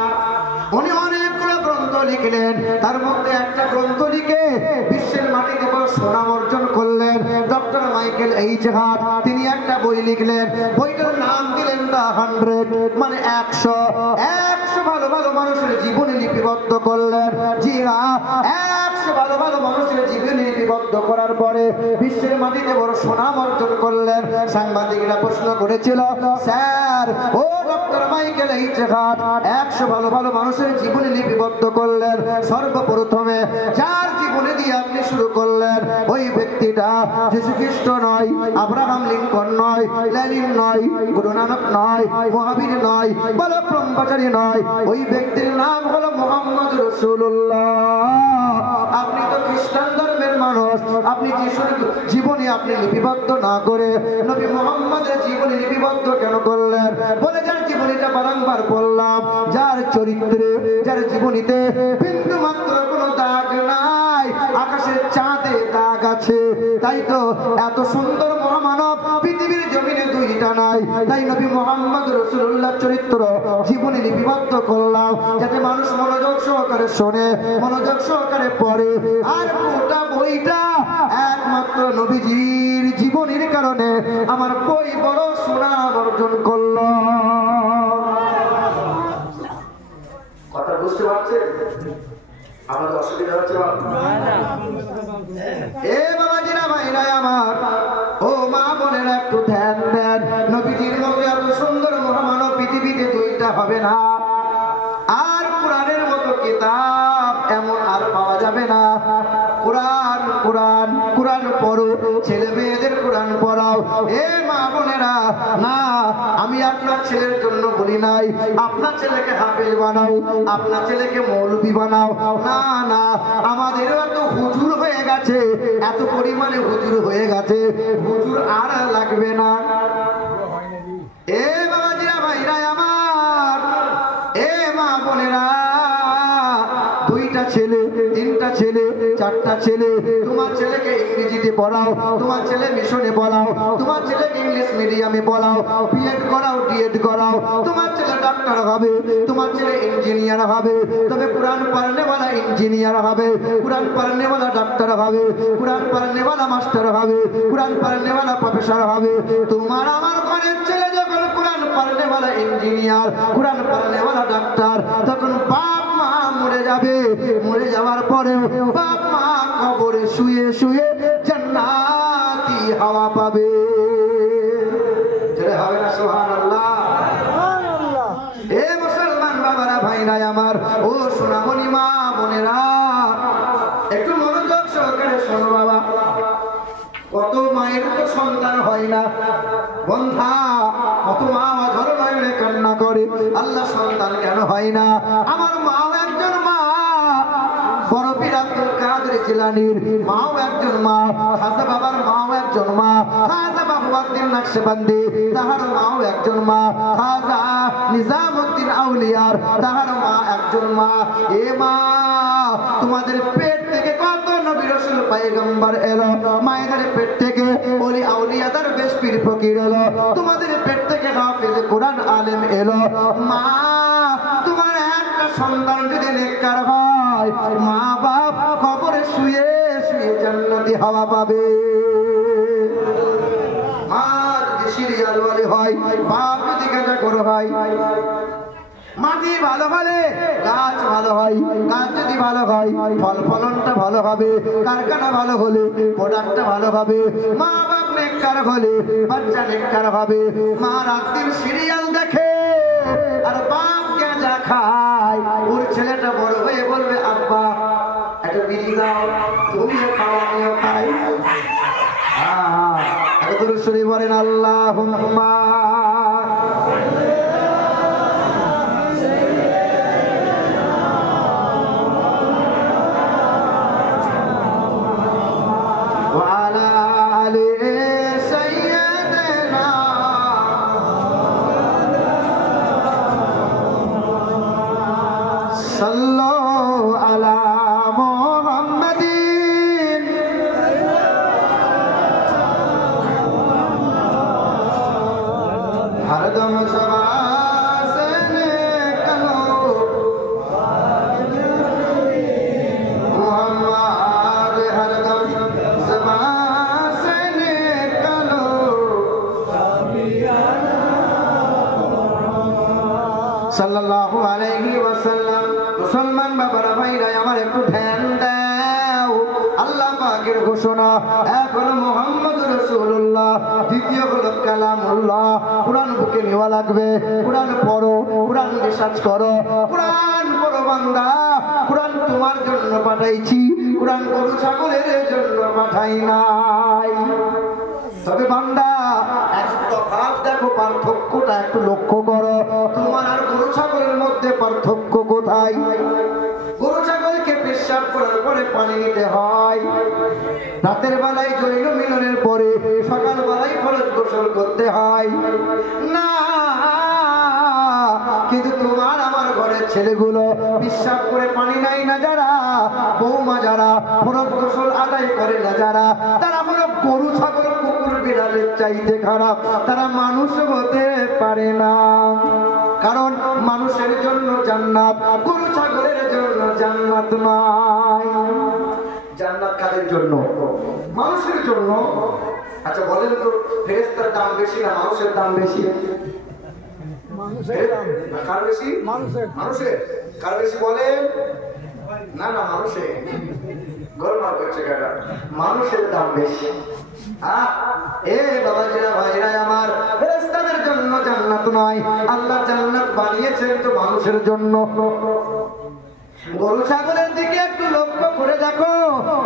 উনি অনেকগুলো গ্রন্থ লিখলেন, তার মধ্যে একটা গ্রন্থ লিখে বিশ্বের মাটিতে বড় সুনাম অর্জন করলেন। ডক্টর মাইকেল এইচ হার্ট তিনি একটা বই লিখলেন, বইটার নাম দিলেন দ্য 100, মানে 100 ভালো ভালো মানুষের জীবনী লিপিবদ্ধ করলেন। জি হ্যাঁ, 100 ভালো ভালো মানুষের জীবনী লিপিবদ্ধ করার পরে বিশ্বের মাটিতে বড় সুনাম অর্জন করলেন। সাংবাদিকরা প্রশ্ন করেছিল, স্যার ও ডক্টর মাইকেল এইচ হার্ট 100 ভালো ভালো মানুষের জীবনী লিপিবদ্ধ করলেন, সর্বপ্রথমে যার জীবনী দিয়ে আপনি শুরু করলেন ওই ব্যক্তিটা যীশু খ্রিস্ট নয়, আব্রাহাম লিঙ্কন নয়, লেনিন নয়, গুরু নানক নয়, মহাবীর নয়, বালক ব্রহ্মচারী নয়, ওই ব্যক্তির নাম হলো মুহাম্মদ রাসূলুল্লাহ। আপনি তো খ্রিস্টান ধর্মের মানুষ, আপনি যিশুর জীবনী আপনি লিপিবদ্ধ না করে নবী মুহাম্মদের জীবনী লিপিবদ্ধ কেন করলেন? বলে যার জীবনীটা বারংবার বললাম, যার চরিত্রে, যার জীবনীতে বিন্দু মাত্র কোনো দাগ নাই, আকাশের চাঁদে দাগ আছে। তাই তো এত সুন্দর মহামানব পৃথিবীর জমিনে 2টা নাই। তাই নবী মুহাম্মদ রাসূলুল্লাহ চরিত্র জীবনী লিপিবদ্ধ করলাম, যাতে মানুষ মনোযোগ সহকারে শোনে, মনোযোগ সহকারে পড়ে। আর গোটা বইটা একমাত্র নবীজির জীবনীর কারণে আমার বই বড় সুনাম অর্জন করল। কথা বুঝতে পারছেন? আমাদের অসুবিধা হচ্ছে? এ বাবাজিরা, ভাইরা আমার, ও মা বোনেরা, একটু ধ্যান দেন। নবীজির মতো এত সুন্দর মহামানব পৃথিবীতে 2টা এটা হবে না। আর কোরআনের মতো কিতাব এমন আর পাওয়া যাবে না। কোরআন কোরআন কোরআন পড়ো, ছেলে মেয়েদের কোরআন পড়াও। এ মা বোনেরা, না আমি আপনার ছেলের জন্য বলি নাই আপনার ছেলেকে হাফেজ বানাও, আপনার ছেলেকে মৌলবি বানাও। না না, আমাদের এত হুজুর হয়ে গেছে, এত পরিমাণে হুজুর হয়ে গেছে, হুজুর আর লাগবে না। এ বাবাজিরা, ভাইরা আমার, এ মা বোনেরা, দুইটা ছেলে, তিনটা ছেলে, চারটা ছেলে, তোমার ছেলেকে ইংরেজিতে পড়াও, তোমার ছেলে মিশনে পড়াও, তোমার ছেলেকে ইংলিশ মিডিয়ামে পড়াও, বিএড করাও, ডিএড করাও, তোমার ছেলে ডাক্তার হবে, তোমার ছেলে ইঞ্জিনিয়ার হবে। তবে কোরআন পড়নেওয়ালা ইঞ্জিনিয়ার হবে, কোরআন পড়নেওয়ালা ডাক্তার হবে, কোরআন পড়নেওয়ালা মাস্টার হবে, কোরআন পড়নেওয়ালা প্রফেসর হবে। তোমার আমার ঘরের ছেলে যখন কোরআন পড়নেওয়ালা ইঞ্জিনিয়ার, কোরআন পড়নেওয়ালা ডাক্তার, তখন বাপ মা মরে যাবে। মরে যাওয়ার পরে বাপ মা কবরে শুয়ে শুয়ে জান্নাতি হাওয়া পাবে। যেটা হবে না, সুবহানাল্লাহ। এ মুসলমান বাবারা, ভাইরা আমার, ও সোনামণি মা বোনেরা, একটু মনোযোগ সহকারে শোনো বাবা। কত মায়ের তো সন্তান হয় না বন্ধা, কত মা অঝর নয়নে কান্না করে, আল্লাহ সন্তান কেন হয় না? আমার মাও একজন মা, বড় পীর আব্দুল কাদের জিলানীর মাও একজন মা, খাজা বাবার মাও একজন মা, খাজা বাহুউদ্দিন নকশবন্দি তাহার মাও একজন মা, খাজা নিজামউদ্দিন আউলিয়ার তাহার মা একজন মা। এ মা, তোমাদের পেট থেকে কত নবী রাসূল পয়গম্বর এলো, মায়েদের পেট থেকে ওলি আউলিয়া দরবেশ পীর ফকির এলো, তোমাদের পেট থেকে হাফেজ কোরআন আলেম এলো। মা, তোমার একটা সন্তান যদি নেককার হয়, মা বাপ কবরে শুয়ে শুয়ে জান্নাতি হাওয়া পাবে। মা যদি সিরিয়াল ওয়ালি হয়, বাপ যদি গাঁজাখোর হয়, মাটি ভালো হলে গাছ ভালো হয়, গাছ যদি ভালো হয় ফল ফলনটা ভালো হবে, কারখানা ভালো হলে প্রোডাক্টটা ভালো হবে। মা বাপ নেককার হলে বাচ্চা নেককার হবে। মা রাত দিন সিরিয়াল দেখে আর বাপ গাঁজা খায়, ওর ছেলেটা বড় হয়ে বলবে, আব্বা একটা বিড়ি দাও, তুমিও খাও আমিও খাই। একটা দুরূদ শরীফ বলেন, আল্লাহুম্মা সাল্লাল্লাহু আলাইহি ওয়াসাল্লাম। মুসলমান বাবারা, ভাইরা আমার, একটু ধ্যান দাও। আল্লাহ পাকের ঘোষণা, এক হলো মুহাম্মদুর রাসূলুল্লাহ, দ্বিতীয় হলো কালামুল্লাহ। কোরআন বুকে নেওয়া লাগবে, কোরআন পড়ো, কোরআন রিসার্চ করো, কোরআন পড়ো বান্দা। কোরআন তোমার জন্য পাঠাইছি, কোরআন গরু ছাগলের জন্য পাঠাই নাই। তবে বান্দা, একটা ভাব দেখো, পার্থক্যটা একটু লক্ষ্য করো। তোমার আর গরু ছাগলের মধ্যে পার্থক্য কোথায়? গরু ছাগলকে পেশাব করার পরে পানি নিতে হয়, রাতের বেলায় জৈন মিলনের পরে সকাল বেলায় ফরজ গোসল করতে হয় না। কিন্তু তোমার আমার ঘরের ছেলেগুলো পেশাব করে পানি নাই না যারা, বৌমা যারা ফরজ গোসল আদায় করে না যারা, তারা হলো গরু ছাগল কুকুর বিড়ালের চাইতে খারাপ। তারা মানুষ হতে পারে না, কারণ মানুষের জন্য জান্নাত, গরু ছাগলের জন্য জান্নাত নয়। জান্নাত কাদের জন্য? মানুষের জন্য। আচ্ছা বলেন তো, ফেরেশতার দাম বেশি না মানুষের দাম বেশি? কার বেশি? মানুষের। কার বেশি বলেন? না না, মানুষের। গোলমাল করছে কাকা, মানুষের দাম বেশি। এ বাবাজিরা, ভাইরা আমার, ফেরেশতা তাদের জন্য জান্নাত নয়, আল্লাহ জান্নাত বানিয়েছেন তো মানুষের জন্য। গরু ছাগলের দিকে একটু লক্ষ্য করে দেখো,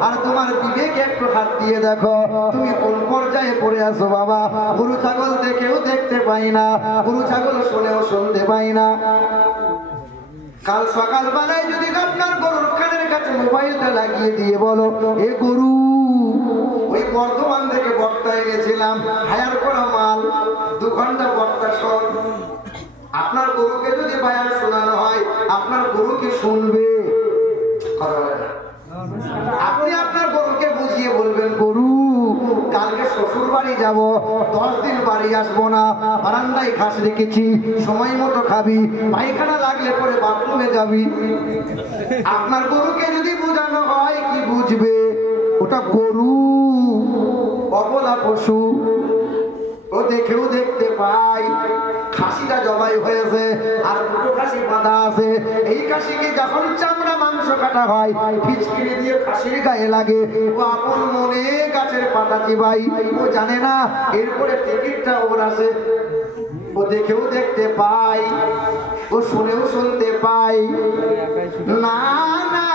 আর তোমার বিবেকে একটু হাত দিয়ে দেখো, তুমি কোন পর্যায়ে পড়ে আছো বাবা। গরু ছাগল দেখেও দেখতে পাই না, গরু ছাগল শুনেও শুনতে পাই না। কাল সকাল বেলায় যদি আপনার গরুর কানের কাছে মোবাইলটা লাগিয়ে দিয়ে বলো, এ গরু, ওই বর্ধমান থেকে বক্তা এনেছিলাম, হায়ার করা মাল, 2 ঘন্টা বক্তা শোন। আপনার গরুকে যদি বায়ান শোনানো হয়, আপনার গরু কি শুনবে? কথা বলে না। আপনি আপনার গরুকে বুঝিয়ে বলবেন, গরু কালকে শ্বশুর বাড়ি যাবো, 10 দিন বাড়ি আসবো না, বারান্দায় ঘাস রেখেছি, সময় মতো খাবি, পায়খানা লাগলে পরে বাথরুমে যাবি। আপনার গরুকে যদি বোঝানো হয়, কি বুঝবে? ওটা গরু, অবলা পশু, ও দেখেও দেখতে পাই। খাসিটা জবাই হয়েছে আর 2টো খাসি বাঁধা আছে, এই খাসিকে যখন চামড়া মাংস কাটা হয়, ফিচকিরি দিয়ে খাসির গায়ে লাগে, ও আপন মনে গাছের পাতা চিবাই, ও জানে না এরপরে টিকিটটা ওর আছে। ও দেখেও দেখতে পাই, ও শুনেও শুনতে পাই। না না,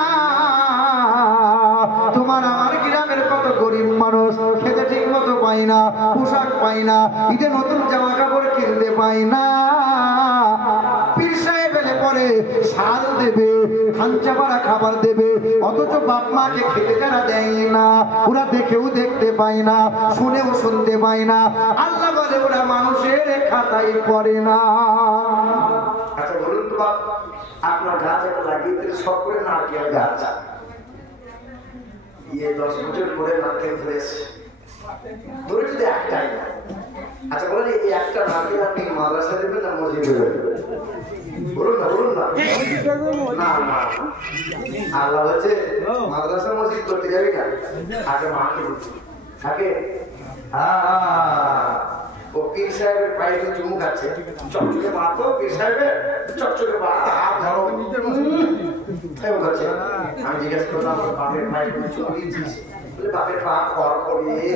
তোমার আমার গ্রামের কত গরিব মানুষ খেতে ঠিক মতো পাই না, পোশাক পাই না, ঈদে নতুন জামা কাপড় কিনতে পাই না। পীর সাহেব এলে পরে শাল দেবে, খাঞ্চা পাড়া খাবার দেবে, অথচ বাপ মাকে খেতে তারা দেয় না। ওরা দেখেও দেখতে পায় না, শুনেও শুনতে পায় না। আল্লাহ বলে ওরা মানুষের খাতায় পড়ে না। আচ্ছা বলুন তো বাপ, আপনার গাছ একটা লাগিয়ে দিলে সব করে নারকেল গাছ, 10 বছর পরে নারকেল ধরেছে, ধরে যদি একটাই। আচ্ছা বলেন, এই একটা নারকেল আপনি মাদ্রাসা দেবেন না মসজিদে দেবেন? বলুন না, বলুন না। না না, আল্লাহ বলছে মাদ্রাসা মসজিদ করতে যাবি না, আগে মাকে থাকে। ও পীর সাহেবের পায়ে চুমু খাচ্ছে, চকচকে মা তো পীর সাহেবের চকচকে মা, হাত ধরো। আমি জিজ্ঞেস করলাম, বাপের পায়ে চুমু দিয়েছিস? বাপের পা খড় করিয়ে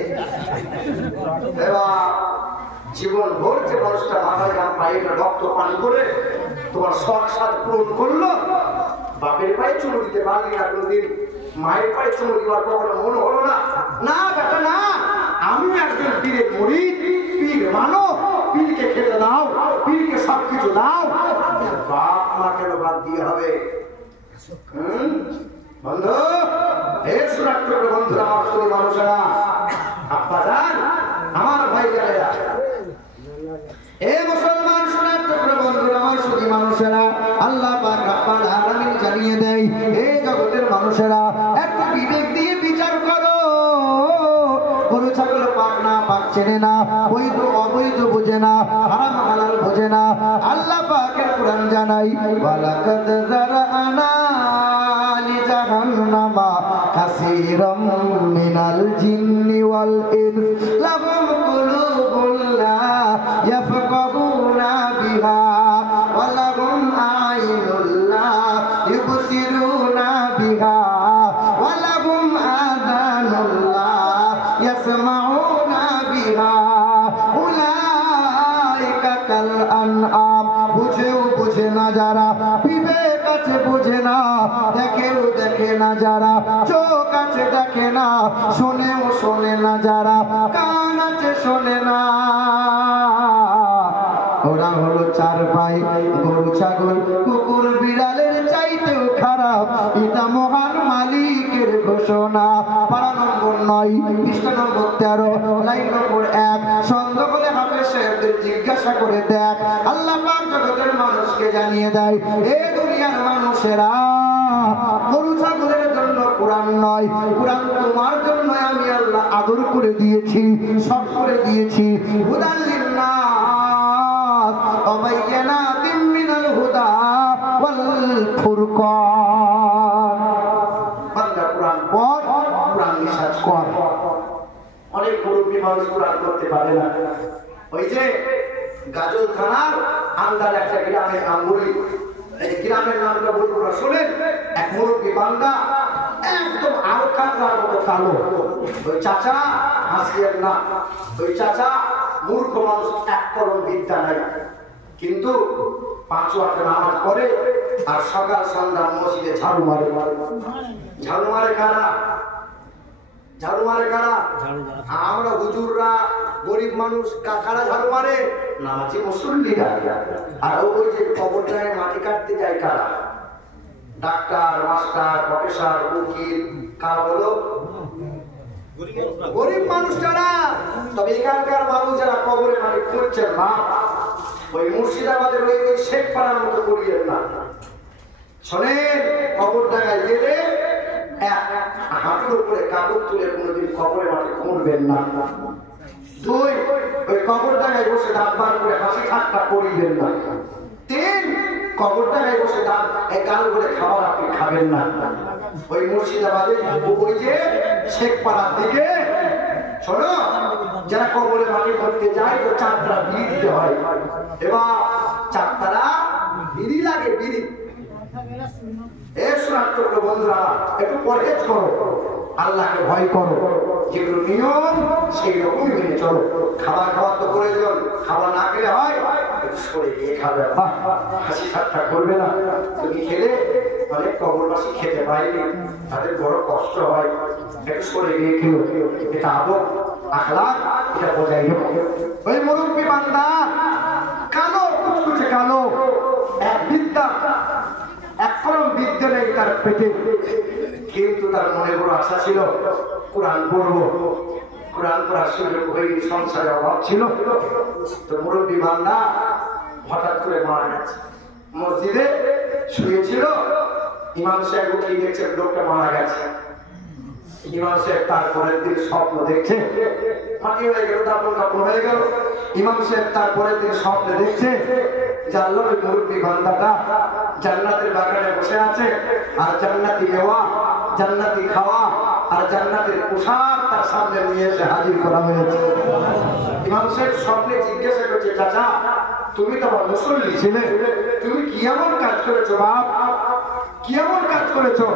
জীবন ভোর যে মানুষটা মাথায় গান পায়ে রক্ত পান করে তোমার শখ সাধ পূরণ করলো, বাপের পায়ে চুমু দিতে পারলি না কোনদিন, মায়ের পায়ে চুমু দেওয়ার কখনো মনে হলো না? না বেটা না, আমি একজন পীরের মুরিদ, পীর মানো, পীরকে খেতে দাও, পীরকে সবকিছু দাও। বাপ মা কেন বাদ দিয়ে হবে? বন্ধু, হে সুরাট্ট বন্ধুরা, আমার শুধু মানুষেরা, আব্বা জান, আমার ভাই জানেরা, এ মুসলমান সুরাট্ট বন্ধুরা, আমার শুধু মানুষেরা, আল্লাহ পাক রব্বুল আলামিন জানিয়ে দেয়, এই জগতের মানুষেরা একটু বিবেক দিয়ে বিচার করো। গরু ছাগল পাক না পাক চেনে না, বৈধ অবৈধ বোঝে না, হারাম হালাল বোঝে না। আল্লাহ পাকের কোরআন জানাই, ওয়ালাকাদ যারানা লিজাহান্নামা কাসীরাম মিনাল জিন্নি ওয়াল ইনস লাহুম কুলুবুন লা ইয়াফকাহুনা বিহা ওয়া লাহুম আ'ইনুন লা ইউবসিরুনা বিহা ওয়া লাহুম আযানুন লা ইয়াসমাউনা বিহা উলাইকা কাল আনআম। বুঝেও বুঝে না যারা, বিবেক আছে বুঝে না, দেখেও দেখে না যারা, চোখ আছে দেখে না, শোনেও শোনে না যারা, কান আছে শোনে না, ওরা হলো 4 পায়ে গরু ছাগল কুকুর বিড়ালের চাইতেও খারাপ। এটা মহান মালিকের ঘোষণা। পারা নম্বর 9, পৃষ্ঠা নম্বর 13, লাইন নম্বর 1। সন্দেহ হলে হাফেজ সাহেবদের জিজ্ঞাসা করে দেখ। আল্লাহ পাক জগতের মানুষকে জানিয়ে দেয়, এ দুনিয়ার মানুষেরা, গরু ছাগলের জন্য কোরআন নয়, কোরআন তোমার জন্য আমি আল্লাহ আদর করে দিয়েছি, সব করে দিয়েছি। হুদাল লিন্নাস ওয়া বাইয়িনাতিন মিনাল হুদা ওয়াল ফুরকান। বান্দা কোরআন পড়, কোরআন রিসার্চ কর। অনেক মুরব্বী মানুষ কোরআন করতে পারে না। ওই যে গাজল থানার আন্দার একটা গ্রামের আঙ্গুলি, এই গ্রামের নামটা বলবো না, শোনেন। এক মুরব্বী বান্দা একদম আলকাতরার মতো কালো। ওই চাচা হাসিয়েন না, ওই চাচা মূর্খ মানুষ এক কলম বিদ্যা নাই, কিন্তু 5 ওয়াক্ত নামাজ পড়ে আর সকাল সন্ধ্যা মসজিদে ঝাড়ু মারে। ঝাড়ু মারে কারা? ঝাড়ু মারে কারা? আমরা হুজুররা, গরিব মানুষ। কারা ঝাড়ু মারে? নামাজি মুসল্লিরা। আর ওই যে কবরটায় মাটি কাটতে যায় কারা? ডাক্তার, মাস্টার, প্রফেসর, উকিল। কারা বলো? গরিব মানুষ যারা। তবে এখানকার মানুষ যারা কবরে মাটি খুঁড়ছে না, ওই মুর্শিদাবাদের ওই শেখ পাড়ার মতো করিয়েন না। শোনেন, কবর ডাঙায় গেলে হাঁটুর উপরে কাপড় তুলে কোনোদিন কবরে মাটি খুঁড়বেন না। 2, ওই কবর ডাঙায় বসে দাঁত বার করে হাসি ঠাট্টা করিবেন না। 3, কবর ডাঙায় বসে গাল করে খাবার আপনি খাবেন না। ওই মুর্শিদাবাদে ওই যে শেখ পাড়ার দিকে শোনো, যারা কবরে মাটি করতে যায় তো 4টা বিড়ি দিতে হয়। এবার 4টা বিড়ি লাগে, বিড়ি। বন্ধুরা, একটু পরহেজ করো, আল্লাহকে ভয় করো, যেগুলো নিয়ম সেই রকমই মেনে চলো। খাবার খাওয়ার তো প্রয়োজন, খাবার না খেলে হয়? সরে গিয়ে খাবে, হাসি ঠাট্টা করবে না। তুমি খেলে অনেক কবরবাসী খেতে পায়নি, তাদের বড় কষ্ট হয়। একটু সরে গিয়ে খেলো, এটা আদব আখলাক, এটা বোঝাই। ওই মুরব্বী বান্দা কালো, কুচকুচে কালো, এক বিদ্যা, এক কলম বিদ্যা নেই তার পেটে, কিন্তু তার মনে বড় আশা ছিল কোরআন পড়বো। কোরআন পড়ার সুযোগ হয়নি, সংসারে অভাব ছিল। তো মুরব্বী বান্দা হঠাৎ করে মারা গেছে। মসজিদে শুয়েছিল, ইমাম সাহেব উঠে দেখছে লোকটা মারা গেছে। ইমাম সাহেব তারপরের দিন স্বপ্ন দেখছে, মাটি হয়ে গেল, দাপন কাপড় হয়ে গেল। ইমাম সাহেব তারপরের দিন স্বপ্নে দেখছে যে আল্লাহর মুরব্বী বান্দাটা জান্নাতের বাগানে বসে আছে, আর জান্নাতি মেওয়া, জান্নাতি খাওয়া আর জান্নাতের পোশাক তার সামনে নিয়ে এসে হাজির করা হয়েছে। ইমাম সাহেব স্বপ্নে জিজ্ঞাসা করছে, চাচা তুমি তো আমার মুসল্লি ছিলে, তুমি কি এমন কাজ করেছো বাপ? কি এমন কাজ করেছো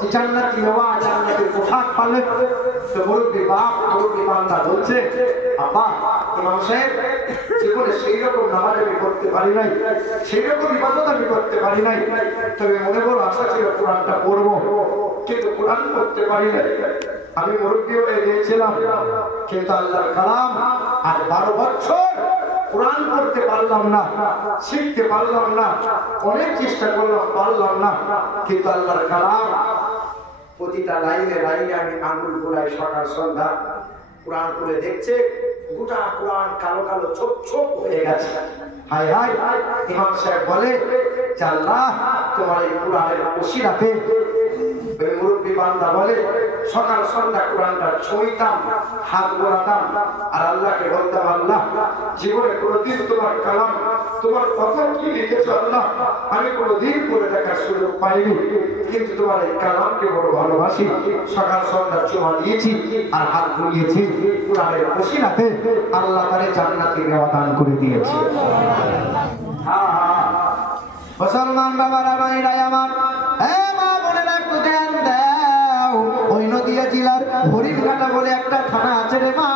যে জান্নাতি মেওয়া, জান্নাতের পোশাক পালে? তো মুরব্বী বাপ, মুরব্বী বান্দা বলছে, আব্বা ইমাম সাহেব জীবনে সেই রকম নামাজ আমি করতে পারি নাই, সেই রকম ইবাদত আমি করতে পারি নাই, তবে মনে বড় আশা ছিল কোরআনটা পড়বো, কিন্তু কোরআন পড়তে পারি নাই। আমি মুরব্বী হয়ে গিয়েছিলাম, কিন্তু আল্লাহর কালাম আজ 12 বছর কোরআন পড়তে পারলাম না, শিখতে পারলাম না, অনেক চেষ্টা করলাম, পারলাম না। কিন্তু আল্লাহর কালাম প্রতিটা লাইনে লাইনে আমি আঙ্গুল ঘোরাই, সকাল সন্ধ্যা কোরআন পড়ে দেখছে গোটা কোরআন কালো কালো ছোপ ছোপ হয়ে গেছে। হায় হায়, ইমাম সাহেব বলে যে আল্লাহ তোমার এই কোরআনের ওসিলাতে। মুরব্বী বান্দা বলে সকাল সন্ধ্যা কোরআনটা ছুঁইতাম, হাত ঘোরাতাম, আর আল্লাহকে বলতাম, আল্লাহ জীবনে কোনোদিন তোমার কালাম, তোমার কথা কি লিখেছো আল্লাহ আমি কোনোদিন পড়ে দেখার সুযোগ পাইনি, কিন্তু তোমার এই কালামকে বড় ভালোবাসি। সকাল সন্ধ্যা চুমা দিয়েছি আর হাত ঘুরিয়েছি, কোরআনের ওসিলাতে আল্লাহ তারে জান্নাতি নেওয়া দান করে দিয়েছে। হ্যাঁ হ্যাঁ, মুসলমান বাবারা, ভাইরা আমার, মা বোনেরা একটু ধ্যান দাও। ওই নদিয়া জেলার হরিণঘাটা বলে একটা থানা আছে রে মা,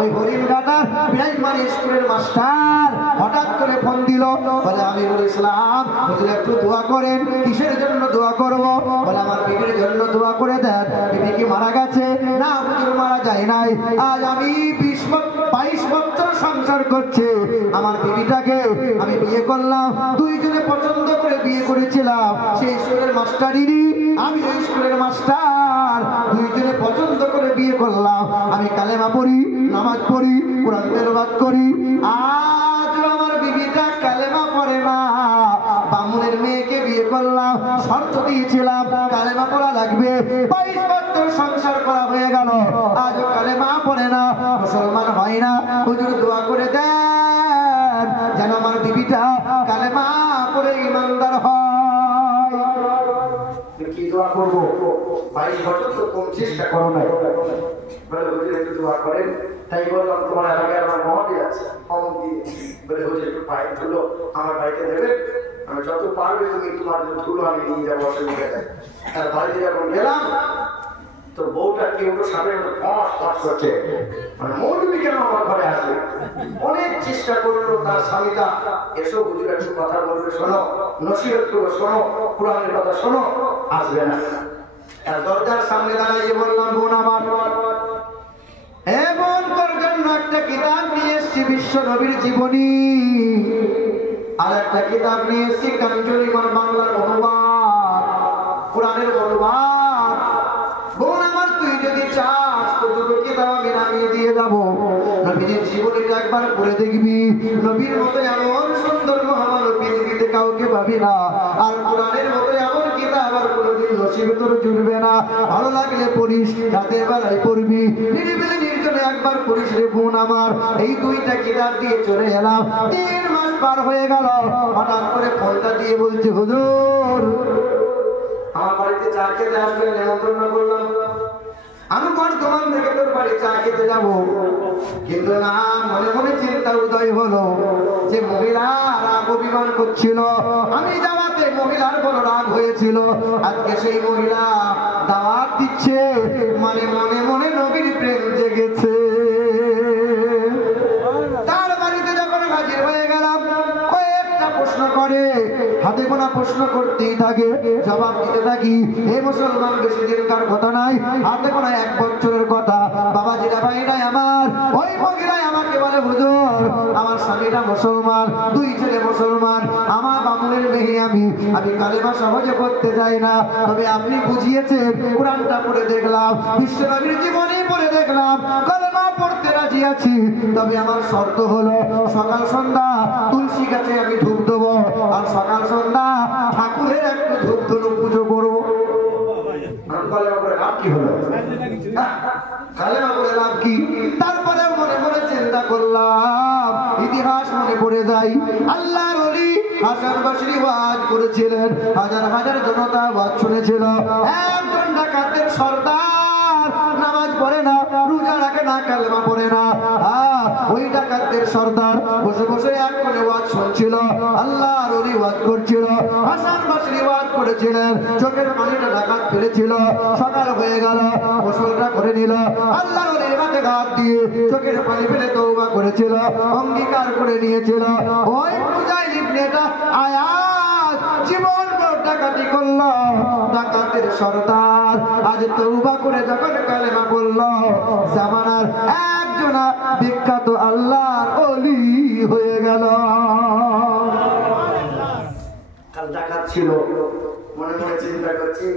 ওই হরিণঘাটার প্রাইমারি স্কুলের মাস্টার হঠাৎ করে ফোন দিল, বলে আমিরুল ইসলাম হুজুর একটু দোয়া করেন। কিসের জন্য দোয়া করব? বলে আমার বিবির জন্য দোয়া করে দেন। বিবি কি মারা গেছে? না হুজুর মারা যায় নাই, আজ আমি 22 বছর সংসার করছি। আমার বিবিটাকে আমি বিয়ে করলাম, দুইজনে পছন্দ করে বিয়ে করেছিলাম। সেই স্কুলের মাস্টারিরই আমি ওই স্কুলের মাস্টার, দুইজনে পছন্দ করে বিয়ে করলাম। আমি কালেমা পড়ি, নামাজ পড়ি, কোরআন তেলাওয়াত করি, আজ আমার বিবিটা কালেমা পড়ে না। বামুনের মেয়েকে বিয়ে করলাম, শর্ত দিয়েছিলাম কালেমা পড়া লাগবে, 22 বছর সংসার করা হয়ে গেল, আজও কালেমা পড়ে না, মুসলমান হয় না। হুজুর দোয়া করে দেন যেন আমার বিবিটা কালেমা পড়ে ইমানদার হয়। কি দোয়া করবো? 22 বছর তো কম চেষ্টা করো নাই, বলে হুজুর একটু দোয়া করেন। তাই বললাম তোমার এলাকায় আমার মহাদি আছে, কম দিয়ে বলে হুজুর একটু পায়ের ধুলো আমার বাড়িতে দেবে, আমি যত পারবে তুমি তোমার ধুলো আমি নিয়ে যাবো, অসুবিধা নেই। তার বাড়িতে যখন গেলাম তো বউটা কেউ সামনে করছে, মানে মৌলবি কেন আমার ঘরে আসবে? অনেক চেষ্টা করলো তার স্বামীটা, এসো হুজুর একটু কথা বলবে, শোনো, নসিহত করবো, শোনো, কোরআনের কথা শোনো, আসবে না। দরজার সামনে দাঁড়িয়ে বললাম, বোন আমার, এ বোন, তোর জন্য একটা কিতাব নিয়ে এসছি, বিশ্ব নবীর জীবনী, আর একটা কিতাব নিয়ে এসছি কাঞ্চুল ইমান বাংলার অনুবাদ, কোরআনের অনুবাদ। বোন আমার, তুই যদি চাস তো দুটো কিতাব আমি নামিয়ে দিয়ে যাবো, নবীর জীবনীটা একবার পড়ে দেখবি, নবীর মতো এমন সুন্দর মহামানব পৃথিবীতে কাউকে পাবি না, আর কোরআনের মতো এমন কিতাব আর কোনোদিন নসিবে তোর জুড়বে না। ভালো লাগলে পড়িস, রাতের বেলায় পড়বি, নিরিবিলি নির্জনে একবার পড়িস রে বোন আমার। এই দুইটা কিতাব দিয়ে চলে এলাম, 3 মাস পার হয়ে গেল। হঠাৎ করে ফোনটা দিয়ে বলছে, হুজুর আমার বাড়িতে চা খেতে আসবে, নেমন্তন্ন করলাম, আমি বর্ধমান থেকে তোর বাড়ি চা খেতে যাবো। কিন্তু না, মনে মনে চিন্তা উদয় হলো যে মহিলা রাগ অভিমান করছিল, আমি যাওয়াতে মহিলার বড় রাগ হয়েছিল, আজকে সেই মহিলা দাওয়াত দিচ্ছে, মানে মনে মনে নবীর প্রেম জেগেছে। তার বাড়িতে যখন হাজির হয়ে গেলাম, কয়েকটা প্রশ্ন করে, হাতে গোনা প্রশ্ন করতেই থাকে, জবাব দিতে থাকি। এই মুসলমান বেশি দিনকার কথা নাই, হাতে গোনা 1 বছরের কথা। বাবাজিরা ভাইরাই আমার, ওই মহিলাই আমাকে বলে, হুজুর আমার স্বামীরা মুসলমান, 2 ছেলে মুসলমান, আমার বামুনের মেয়ে, আমি কালেমা সহজে পড়তে যাই না, তবে আপনি বুঝিয়েছেন, কোরআনটা পড়ে দেখলাম, বিশ্বনবীর জীবনী পড়ে দেখলাম, কালেমা পড়তে রাজি আছি, তবে আমার শর্ত হলো সকাল সন্ধ্যা তুলসী গাছে আমি ধূপ দেবো, আর সকাল সন্ধ্যা ঠাকুরের একটু ধূপ ধুনো পুজো করবো। তারপরে মনে মনে চিন্তা করলাম, ইতিহাস মনে পড়ে যায়, আল্লাহর ওলি হাসান বসরি ওয়াজ করেছিলেন, হাজার হাজার জনতা ওয়াজ শুনেছিল। একজন ডাকাতের সর্দার নামাজ পড়ে না, রোজা রাখে না, কালেমা পড়ে না, ওই ডাকাতের সর্দার বসে বসে এক কোণে ওয়াজ শুনছিল, আল্লাহর ওলি ওয়াজ করছিল, হাসান বসরি ওয়াজ করেছিলেন, চোখের পানিটা ডাকাত ফেলেছিল। সকাল হয়ে গেল, গোসলটা করে নিল, আল্লাহর ওলির মাথায় হাত দিয়ে চোখের পানি ফেলে তওবা করেছিল, অঙ্গীকার করে নিয়েছিল, ওই মুজাহিদ ইবনেটা আয়াত জীবন ডাকাতি করল, ডাকাতের সর্দার আজ তওবা করে যখন কালেমা বলল, জামানার একজনা বিখ্যাত আল্লাহর ওলি হয়ে গেল। কাল ডাকাত ছিল, মনে মনে চিন্তা করছি,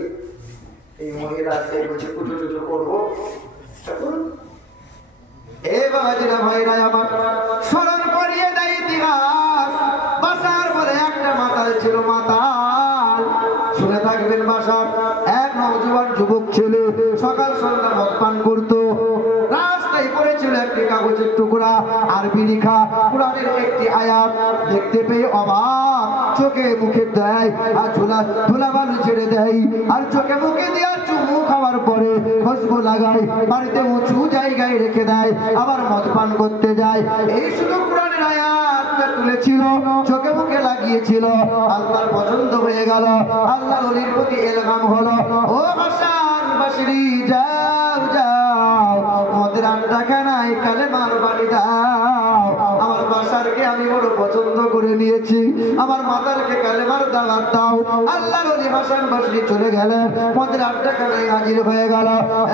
এই মহিলাকে বলছে কুটু টুটু করবো, তখন এ বাবাজিরা ভাইরা আমার, স্মরণ করিয়ে দেয় ইতিহাস। বাসার বলে একটা মাতাল ছিল, মাতাল, শুনে থাকবেন, বাসার এক নওজোয়ান যুবক ছেলে, সকাল সন্ধ্যা মদ পান করতো, রাস্তায় পড়েছিল একটি কাগজের টুকরা, আরবি লেখা কোরআনের একটি আয়াত, দেখতে পেয়ে অবাক, চোখে মুখে দেয় আর ধুলা বালু ছেড়ে দেয়, আর চোখে মুখে দিয়ে চুমু খাওয়ার পরে খুশবু লাগায়, বাড়িতে উঁচু জায়গায় রেখে দেয়, আবার মদ পান করতে যায়। এই শুধু কোরআনের আয়াতটা তুলেছিল, চোখে মুখে লাগিয়েছিল, আল্লাহর পছন্দ হয়ে গেল, আল্লাহর ওলির প্রতি ইলহাম হলো, ও হাসান বসরি যাও যাও, মদের আড্ডাখানায় কালেমার বাড়ি দাও, আমার বাসারকে আমি বড় পছন্দ করে নিয়েছি, আমার মাতালকে কালেমার দাওয়াত দাও। আল্লাহর ওলি হাসান বসরি চলে গেলেন, মদের আড্ডাখানায় হাজির হয়ে গেল,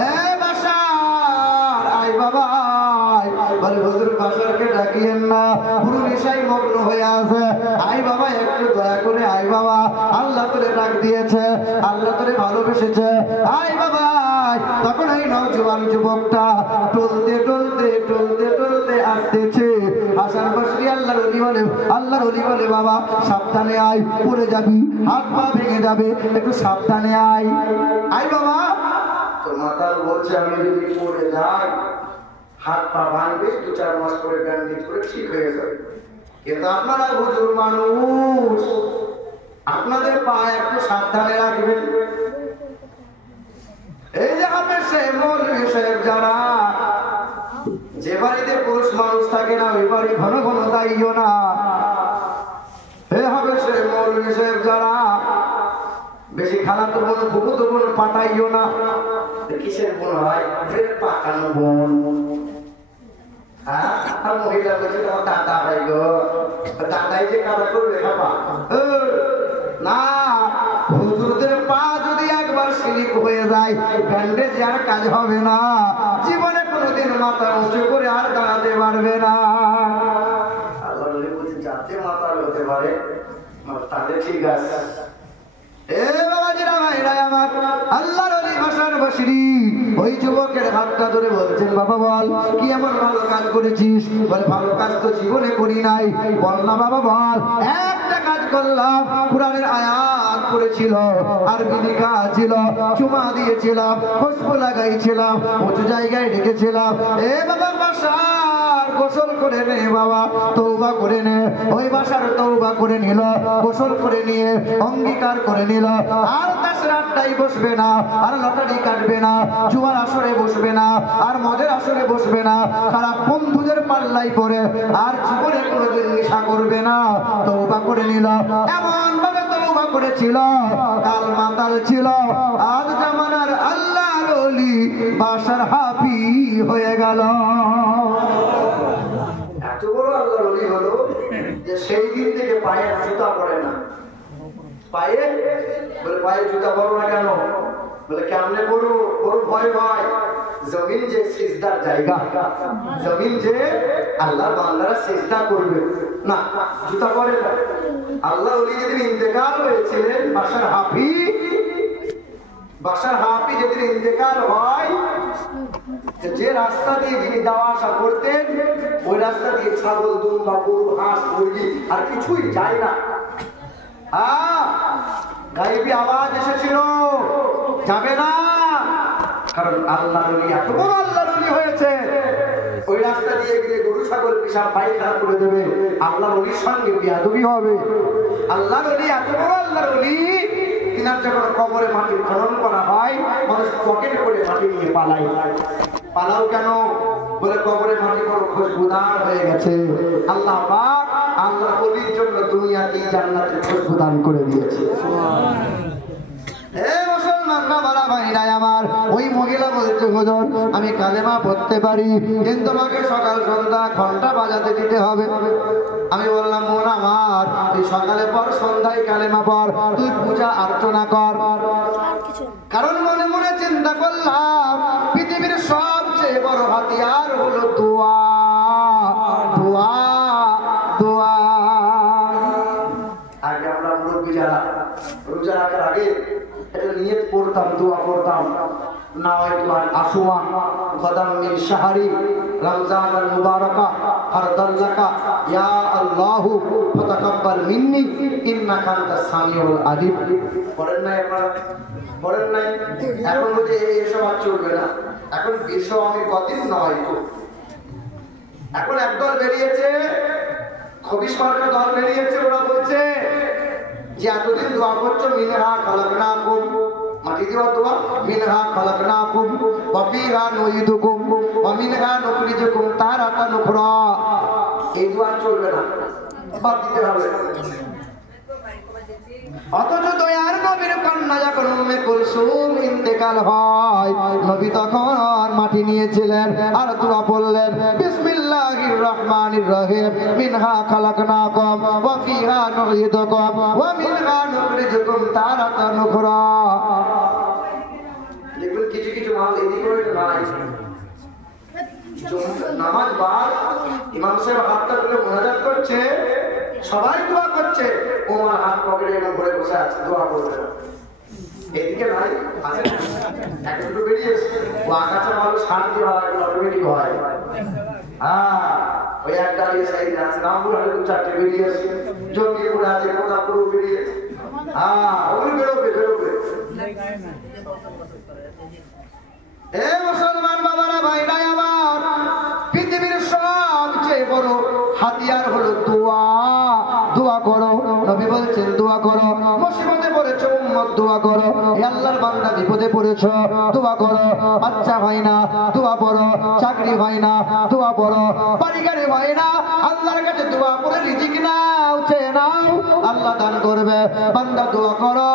এ বাসার আয় বাবা, বলে হুজুর বাসারকে ডাকিয়েন না, পুরো নেশায় মগ্ন হয়ে আছে, আয় বাবা একটু দয়া করে আয় বাবা, আল্লাহ তোরে ডাক দিয়েছে, আল্লাহ তোরে ভালোবেসেছে, আয় বাবা। তখন এই নওজোয়ান যুবকটা টলতে টলতে টলতে টলতে আসতেছে, হাসান বসরি আল্লাহর ওলি বলে, বাবা সাবধানে আয়, পড়ে যাবি, হাত পা ভেঙে যাবে, একটু সাবধানে আয়, আয় বাবা। তো মাতাল বলছে, আমি যদি পড়ে যাই হাত পা ভাঙবে, 2-4 মাস করে ব্যান্ডেজ করে ঠিক হয়ে যাবে, কিন্তু আপনারা হুজুর মানুষ, আপনাদের পা একটু সাবধানে রাখবেন। এই যে হাফেজ সাহেব, মৌলভী সাহেব, যারা যে বাড়িতে পুরুষ মানুষ থাকে না, ওই বাড়ি ঘন ঘন যাইও না। হে হাফেজ সাহেব, মৌলভী সাহেব, যারা বেশি খালাতো বোন ফুফুতো বোন পাঠাইও না। কিসের বোন হয়? পাকানো বোন। আর মহিলা বলছে তোমার দাদা ভাই গো, দাদাই যে কাদা করবে বাবা না। হুজুরদের পা যদি একবার স্লিপ হয়ে যায় ব্যান্ডেজ আর কাজ হবে না, জীবনে কোনোদিন মাথা উঁচু করে আর দাঁড়াতে পারবে না। আল্লাহ বলছে যাতে মাথা হতে পারে তাহলে ঠিক আছে। আল্লাহর ওলি হাসান বসরি ওই যুবকের হাতটা ধরে বলছেন বাবা বল কি এমন ভালো কাজ করেছিস? বলে ভালো কাজ তো জীবনে করি নাই। বল না বাবা বল। একটা কাজ করলাম, কুরআনের আয়াত পড়েছিল আর বিনিকা ছিল, চুমা দিয়েছিলাম, খুশবু লাগাইছিলাম, উঁচু জায়গায় রেখেছিলাম। এ বাবা বাসার গোসল করে নে বাবা, তওবা করে নে। ওই বাসার তওবা করে নিল, গোসল করে নিয়ে অঙ্গীকার করে নিল আর তাসের আড্ডায় বসবে না, আর লটারি কাটবে না, জুয়ার আসরে বসবে না, আর মদের আসরে বসবে না, খারাপ বন্ধুদের পাল্লাই পড়ে আর জীবনে কোনোদিন নেশা করবে না। তওবা করে নিল, এমন ভাবে তওবা করেছিল কাল মাতাল ছিল, আজ জামানার আল্লাহর ওলি বাসার হাফি হয়ে গেল। এত বড় আল্লাহর ওলি হলো যে সেই দিন থেকে পায়ে জুতা পড়ে না। পায়ে বলে পায়ে জুতা পরো না কেন? বলে কেমনে পড়ো? ওর ভয় হয় জমিন যে সিজদার জায়গা, জমিন যে আল্লাহ বান্দারা সিজদা করবে না, জুতা পরে না। আল্লাহ ওলি যেদিন ইন্তেকাল হয়েছিলেন বাসার হাফি যেদিন ইন্তেকাল হয়, যে রাস্তা দিয়ে যিনি যাওয়া আসা করতেন ওই রাস্তা দিয়ে ছাগল, দুম্বা, গরু, হাঁস, মুরগি আর কিছুই যায় না। গায়েবী আওয়াজ এসেছিল যাবে না, কারণ আল্লাহর ওলি এত বড় আল্লাহর ওলি হয়েছে। ওই রাস্তা দিয়ে গেলে গরু ছাগল পেশাব পায়খানা করে দেবে, আল্লাহর ওলির সঙ্গে বেয়াদবি হবে। আল্লাহর ওলি এত বড় আল্লাহর ওলি, তিনার যখন কবরে মাটি খনন করা হয় মানুষ পকেট করে মাটি নিয়ে পালাও কেন? বলে কবরে মাটি বড় খুশবুদার হয়ে গেছে। আল্লাহ পাক আল্লাহর ওলির জন্য দুনিয়াতেই জান্নাতের খুশবু দান করে দিয়েছে। ওই মহিলা বলছে হুজুর আমি কালেমা পড়তে পারি কিন্তু তোমাকে সকাল সন্ধ্যা ঘন্টা বাজাতে দিতে হবে। আমি বললাম মন আমার, তুই সকালে পর সন্ধ্যায় কালেমা পড়, তুই পূজা অর্চনা কর। কারণ মনে মনে চিন্তা করলাম পৃথিবীর সবচেয়ে বড় হাতিয়ার হলো দোয়া। দোয়া দোয়া। আগে আমরা মুরব্বী যারা রোজা রাখার আগে এটা নিয়ত করতাম, দোয়া করতাম, নাওয়াইতু আন আসুমা গাদাম মিন শাহরি রমজান আল মুবারাকা ফারদান লাকা ইয়া আল্লাহু ফাতাকাব্বাল মিন্নি ইন্নাকা আনতাস সামিউল আলিম। পড়েন না আপনারা? পড়েন নাই? এখন বুঝে এসব আর চলবে না। এখন বিশ্ব আমি কদিন নাওয়াইতু, এখন একদল বেরিয়েছে, খবিশ মার্কা দল বেরিয়েছে, ওরা বলছে যে এতদিন দোয়া করছো মিনহা খালাকনাকুম, মাটি দেওয়া দোয়া, মিনহা খালাকনাকুম ওয়া ফিহা নুইদুকুম ওয়া মিনহা নুখরিজুকুম তারাতান উখরা। এই দোয়া চলবে না, বাদ দিতে হবে। অথচ দয়ার নবীর কন্যা যখন উম্মে কুলসুম ইন্তেকাল হয়, নবী তখন মাটি নিয়েছিলেন আর দোয়া পড়লেন বিসমিল্লাহির রহমানির রহিম মিনহা খালাকনাকুম ওয়া ফিহা নুইদুকুম ওয়া মিনহা নুখরিজুকুম তারাতান উখরা। দেখুন কিছু কিছু মাল এদিকে করে নাই, নামাজ বাদ ইমাম সাহেব হাতটা তুলে মোনাজাত করছে, সবাই দোয়া করছে, ওমার হাত পকেটে এমন করে বসে আছে, দোয়া করবে না। এদিকে নাই আছে একটু বেরিয়ে ও আগাছা মানুষ শান্তি ভালো অটোমেটিক হয়। ওই এক দাঁড়িয়ে সাইড আছে, রামপুর হাতে দু চারটে বেরিয়ে আসে, জঙ্গিপুর আছে, কোথাপুরও বেরিয়ে ওগুলো বেরোবে। এ মুসলমান বাবারা, ভাইরা আমার, পৃথিবীর সবচেয়ে বড় হাতিয়ার হলো দোয়া। দোয়া করো, নবী বলছেন দোয়া করো। মুসিবতে পড়েছো উম্মত দোয়া করো। হে আল্লাহর বান্দা বিপদে পড়েছো দোয়া করো। বাচ্চা হয় না দোয়া পড়ো, চাকরি হয় না দোয়া পড়ো, বাড়ি গাড়ি হয় না আল্লাহর কাছে দোয়া করে রিজিক নাও, চেয়ে নাও, আল্লাহ দান করবে। বান্দা দোয়া করো।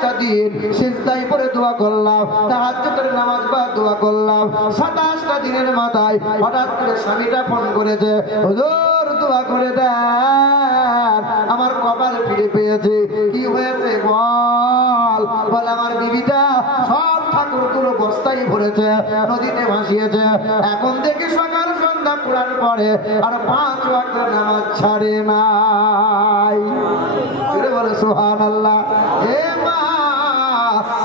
27টা দিন সিজদায় পড়ে দোয়া করলাম, তাহাজ্জুদের নামাজ পড়ে দোয়া করলাম, 27টা দিনের মাথায় হঠাৎ করে স্বামীটা ফোন করেছে, হুজুর দোয়া করে দেন, আমার কপাল ফিরে পেয়েছে। কি হয়েছে বল? বল আমার বিবিটা সব ঠাকুরগুলো বস্তায় ভরেছে, নদীতে ভাসিয়েছে, এখন দেখি সকাল সন্ধ্যা কোরআন পড়ে আর 5 ওয়াক্ত নামাজ ছাড়ে নাই। বলে সুবহানাল্লাহ। হে মা,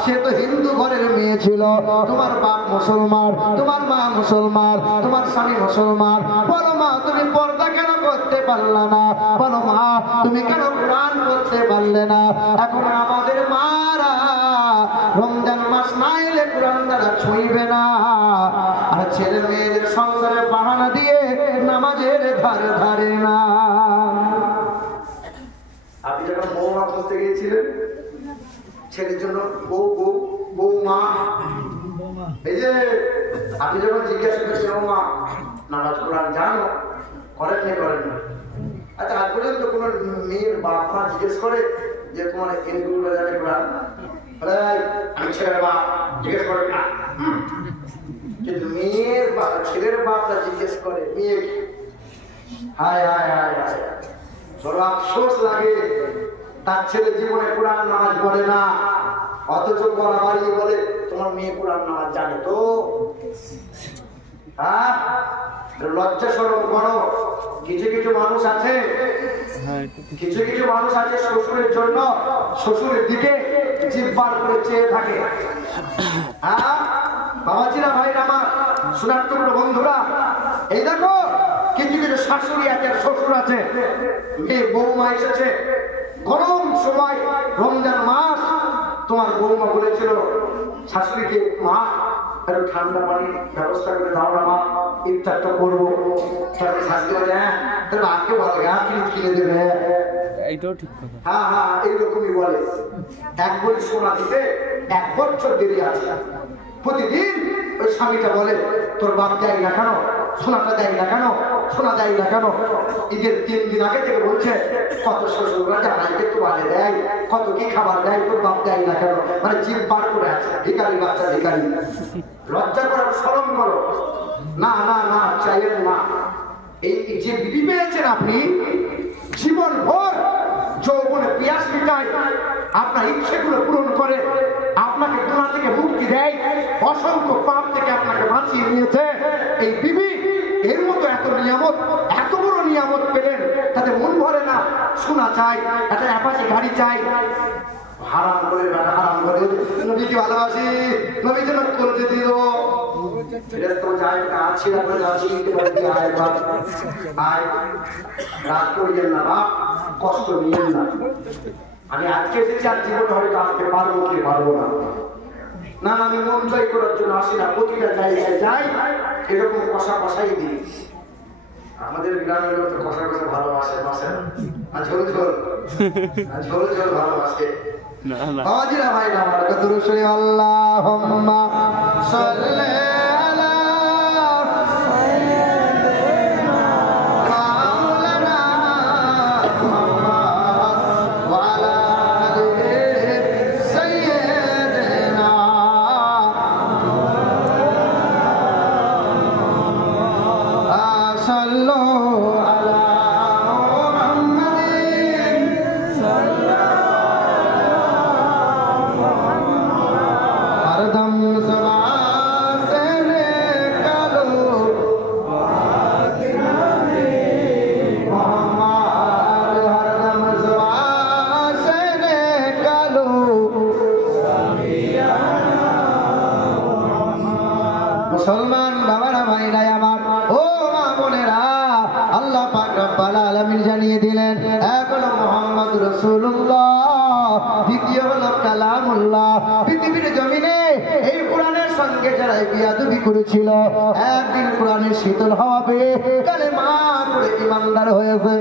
সে তো হিন্দু ঘরের মেয়ে ছিল, তোমার বাপ মুসলমান, তোমার মা মুসলমান, তোমার স্বামী মুসলমান, বলো মা তুমি পর্দা কেন করতে পারলে না? বলো মা তুমি কেন কোরআন করতে পারলে না? এখন আমাদের মারা রমজান মাস না এলে কোরআন দ্বারা ছুঁইবে না, আর ছেলে মেয়েদের সংসারে বাহানা দিয়ে নামাজের ধারে ধারে না। আপনি যখন বৌমা খুঁজতে গিয়েছিলেন, ছেলের জন্য বৌমা, এই যে আপনি যখন জিজ্ঞাসা করছেন বৌমা নামাজ কোরআন জানো, করেন না? আচ্ছা আজ পর্যন্ত কোন মেয়ের বাপ মা জিজ্ঞেস করে যে তোমার হিন্দুগুলো জানে কোরআন? আমি ছেলের বাপ জিজ্ঞেস করে না, কিন্তু মেয়ের বাপ ছেলের বাপরা জিজ্ঞেস করে মেয়ে। হায় হায় হায় হায়, বড় আফসোস লাগে, তার ছেলে জীবনে কোরআন নামাজ পড়ে না, অথচ গলা বাড়িয়ে বলে তোমার মেয়ে কোরআন নামাজ জানে তো। হ্যাঁ, লজ্জা শরম করো। কিছু মানুষ আছে, কিছু মানুষ আছে শ্বশুরের জন্য শ্বশুরের দিকে জিভ বার করে চেয়ে থাকে। হ্যাঁ বাবাজিরা, ভাইরা আমার, শোনার বন্ধুরা, এই দেখো কিছু শাশুড়ি আছে, শ্বশুর আছে, মেয়ে বৌমা এসেছে, গরম সময় রমজান মাস, তোমার বৌমা বলেছিল শাশুড়িকে, মা একটু ঠান্ডা পানির ব্যবস্থা করে দাও না মা, ইফতারটা করবো। শাশুড়ি বলে হ্যাঁ তোর বাপকে বলে কিনে দেবে। এইটাও ঠিক কথা। হ্যাঁ হ্যাঁ এইরকমই বলে। এক বছর সোনা দিতে 1 বছর দেরি আছে। প্রতিদিন ওই স্বামীটা বলে তোর বাপ দেয় না কেন, সোনাটা দেয় না কেন, সোনা দেয় না কেন? ঈদের 3 দিন আগে থেকে বলছে কত শ্বশুররা জানাইতে তোমারে দেয়, কত কি খাবার দেয়, তোর বাপ দেয় না কেন? মানে জিভ বার করে আছে, ভিখারি বাচ্চা ভিখারি। লজ্জা করো, শরম করো। না না না, চাইলেন না। এই যে বিধি পেয়েছেন আপনি, জীবন ভর যৌবনে পিয়াস মিটায়, আপনার ইচ্ছেগুলো পূরণ করে, আপনাকে গুনাহ থেকে মুক্তি দেয়, অসংখ্য পাপ থেকে আপনাকে বাঁচিয়ে নিয়েছে। এই বিবি এর মতো এত নিয়ামত, এত বড় নিয়ামত পেলেন, তাদের মন ভরে না। শোনা চাই, একটা অ্যাপাচি গাড়ি চাই, হারাম করে হারাম করে। নবীকে ভালোবাসি, নবী যেন করতে দিল কষ্ট নিয়েন না। আমি আজকে এসেছি, আর জীবনে হয়তো আসতে পারবো কি পারবো না। না আমি মন জয় করার জন্য আসি না, প্রতিটা জায়গায় যাই এরকম কষাই দিই। আমাদের গ্রামের লোক তো কষা ভালোবাসে, বাসে আর ঝোল ভালোবাসে। বাবাজিরা ভাইরা আমার কত রসুল আল্লাহুম্মা সাল্লি আলা সাইয়্যিদিনা মাওলানা মুহাম্মদ ওয়া আলা আলি সাইয়্যিদিনা সাল্লু আলা মুহাম্মাদিন সাল্লাল্লাহু মুসলমান বাবারা ভাইরা আমার, ও মা বোনেরা, আল্লাহ পাক রব্বুল আলামিন জানিয়ে দিলেন এক হলো মুহাম্মদ রাসূলুল্লাহ, দ্বিতীয় হলো কালামুল্লাহ। পৃথিবীর জমিনে এই কোরআনের সঙ্গে যারা বিয়াদবি করেছিল, একদিন কোরআনের শীতল হাওয়া পেয়ে কালেমা পড়ে ঈমানদার হয়েছে।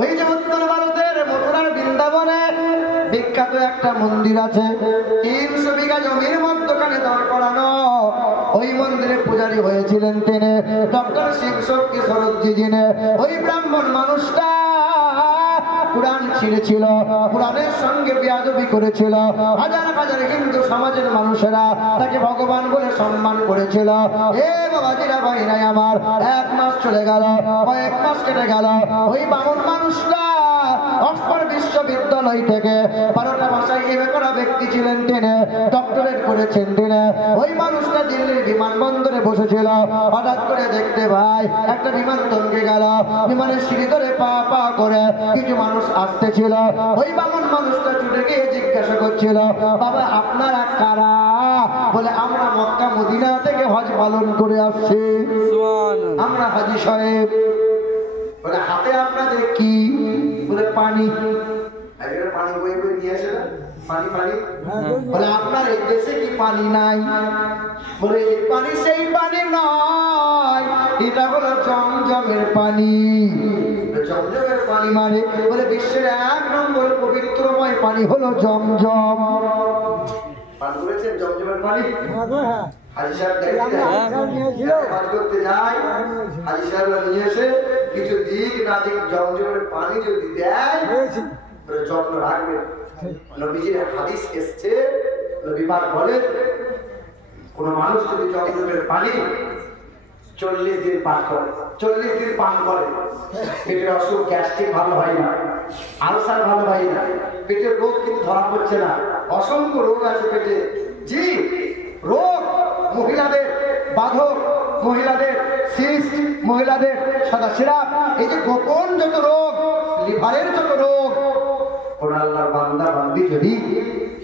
ওই যে উত্তর ভারতের মথুরার বৃন্দাবনে বিখ্যাত একটা মন্দির আছে, 300 বিঘা জমির মধ্যখানে দাঁড় করানো। ওই মন্দিরে পূজারী হয়েছিলেন তিনি ডক্টর শিব শক্তি সরোজি জিনে। ওই ব্রাহ্মণ মানুষটা কোরআন ছিঁড়েছিল, কোরআনের সঙ্গে বেয়াদবি করেছিল, হাজার হাজার হিন্দু সমাজের মানুষেরা তাকে ভগবান বলে সম্মান করেছিল। এ বাবাজিরা ভাইরাই আমার, 1 মাস চলে গেল, কয়েক মাস কেটে গেল, ওই বামন মানুষটা অক্সফোর্ড বিশ্ববিদ্যালয় থেকে 12টা ভাষায় এমএ করা ব্যক্তি ছিলেন তিনি, ডক্টরেট করেছেন তিনি। ওই মানুষটা দিল্লির বিমানবন্দরে বসেছিল, হঠাৎ করে দেখতে ভাই একটা বিমান থমকে গেল, বিমানের সিঁড়ি ধরে পা পা করে কিছু মানুষ আসতেছিল। ওই বামন মানুষটা ছুটে গিয়ে জিজ্ঞাসা করছিল, বাবা আপনারা কারা? বলে আমরা মক্কা মদিনা থেকে হজ পালন করে আসছি, আমরা হাজী সাহেব। বলে হাতে আপনাদের কি? বলে পানি। পানি বই বই নিয়ে আসে না, পানি পানি। বলে আপনার এই দেশে কি পানি নাই? বলে এই পানি সেই পানি নয়, এটা হলো জমজমের পানি। জমজমের পানি মানে? বলে বিশ্বের 1 নম্বর পবিত্রময় পানি হলো জমজম। পান করেছেন জমজমের পানি? হাজী সাহেব কাজ করতে যায়, হাজী সাহেবরা নিয়ে এসে কিছু দিক না দিক জমজমের পানি যদি দেয় যত্ন রাখবে। নবীজির হাদিস এসছে, নবী পাক বলেন কোন মানুষ যদি জমজমের পানি 40 দিন পান করে, 40 দিন পান করে, পেটের অসুখ গ্যাস্ট্রিক ভালো হয় না, আলসার ভালো হয় না, পেটের রোগ কিন্তু ধরা পড়ছে না, অসংখ্য রোগ আছে পেটে। জি রোগ, মহিলাদের বাধক, মহিলাদের সিস্ট, মহিলাদের সাদা সিরাপ, এই যে গোপন যত রোগ, লিভারের যত রোগ, কোন আল্লাহর বান্দা বান্দি যদি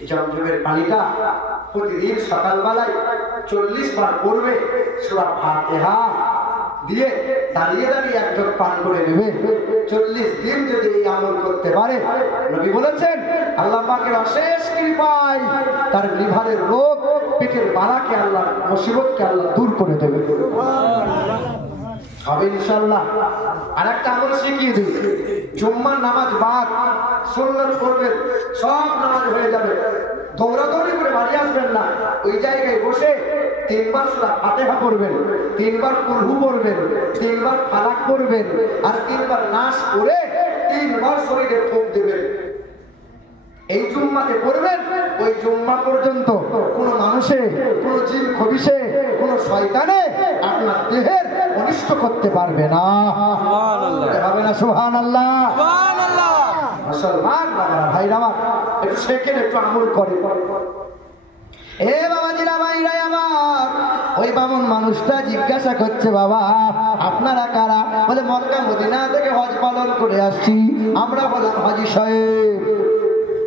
জমজমের পানিটা প্রতিদিন সকালবেলায় 40 বার পড়বে, সূরা ফাতিহা দিয়ে দাঁড়িয়ে দাঁড়িয়ে এক ঢোক পান করে নেবে, 40 দিন যদি এই আমল করতে পারে, নবী বলেছেন আল্লাহ পাকের অশেষ কৃপায় তার লিভারের রোগ, পেটের বালাকে আল্লাহ, মুসিবতকে আল্লাহ দূর করে দেবে। হবে ইনশাআল্লাহ। আর একটা আমল শিখিয়ে দিই, জুম্মার নামাজ বাদ সুন্নাত করবেন, সব নামাজ হয়ে যাবে। দৌড়াদৌড়ি করে বাড়ি আসবেন না, ওই জায়গায় বসে 3 বার সূরা ফাতিহা পড়বেন, 3 বার কুলহু পড়বেন, 3 বার ফালাক পড়বেন, আর 3 বার নাস পড়ে 3 বার শরীরে ফুঁক দেবেন। এই জুম্মাতে পড়বেন, ওই জুম্মা পর্যন্ত কোন মানুষে, কোন জিন খবিশে, কোন শয়তানে আপনার দেহের অনিষ্ট করতে পারবে না। হবে না? সুবহানাল্লাহ, সুবহানাল্লাহ। মুসলমান বাবারা ভাইরা আমার, একটু শেখেন, একটু আমল করে। এ বাবাজিরা ভাইরাই আমার, ওই বামন মানুষটা জিজ্ঞাসা করছে, বাবা আপনারা কারা? বলে মক্কা মদিনা থেকে হজ পালন করে আসছি, আমরা বললাম হাজী সাহেব।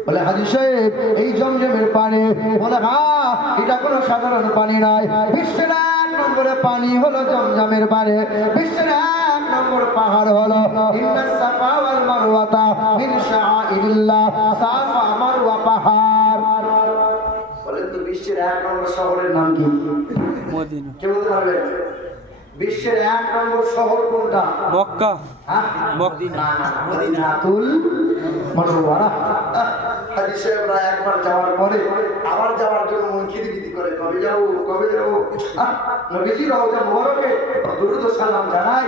বলে হাজী সাহেব এই জমজমের পানি? বলে হ্যাঁ, এটা কোনো সাধারণ পানি নয়, বিশ্বের 1 নম্বরে পানি হলো জমজমের পানি। বিশ্বের 1 নম্বর পাহাড় হলো ইন্নাস সাফা ওয়াল মারওয়াতা মিন শাআইরিল্লাহ, সাফা মারওয়া পাহাড়। বলেন তো বিশ্বের 1 নম্বর শহরের নাম কি? মদিনা। কে বলতে পারবে? বিশ্বের 1 নম্বর শহর কোনটা? মক্কা। হ্যাঁ মদিনা, মদিনাতুল মুনাওয়ারা। হাজী সাহেবরা একবার যাওয়ার পরে আবার যাওয়ার জন্য মন খিদিখিদি করে, কবে যাবো কবে যাবো। নবীজি রওজা মুবারকে দুরূদ ও সালাম জানাই,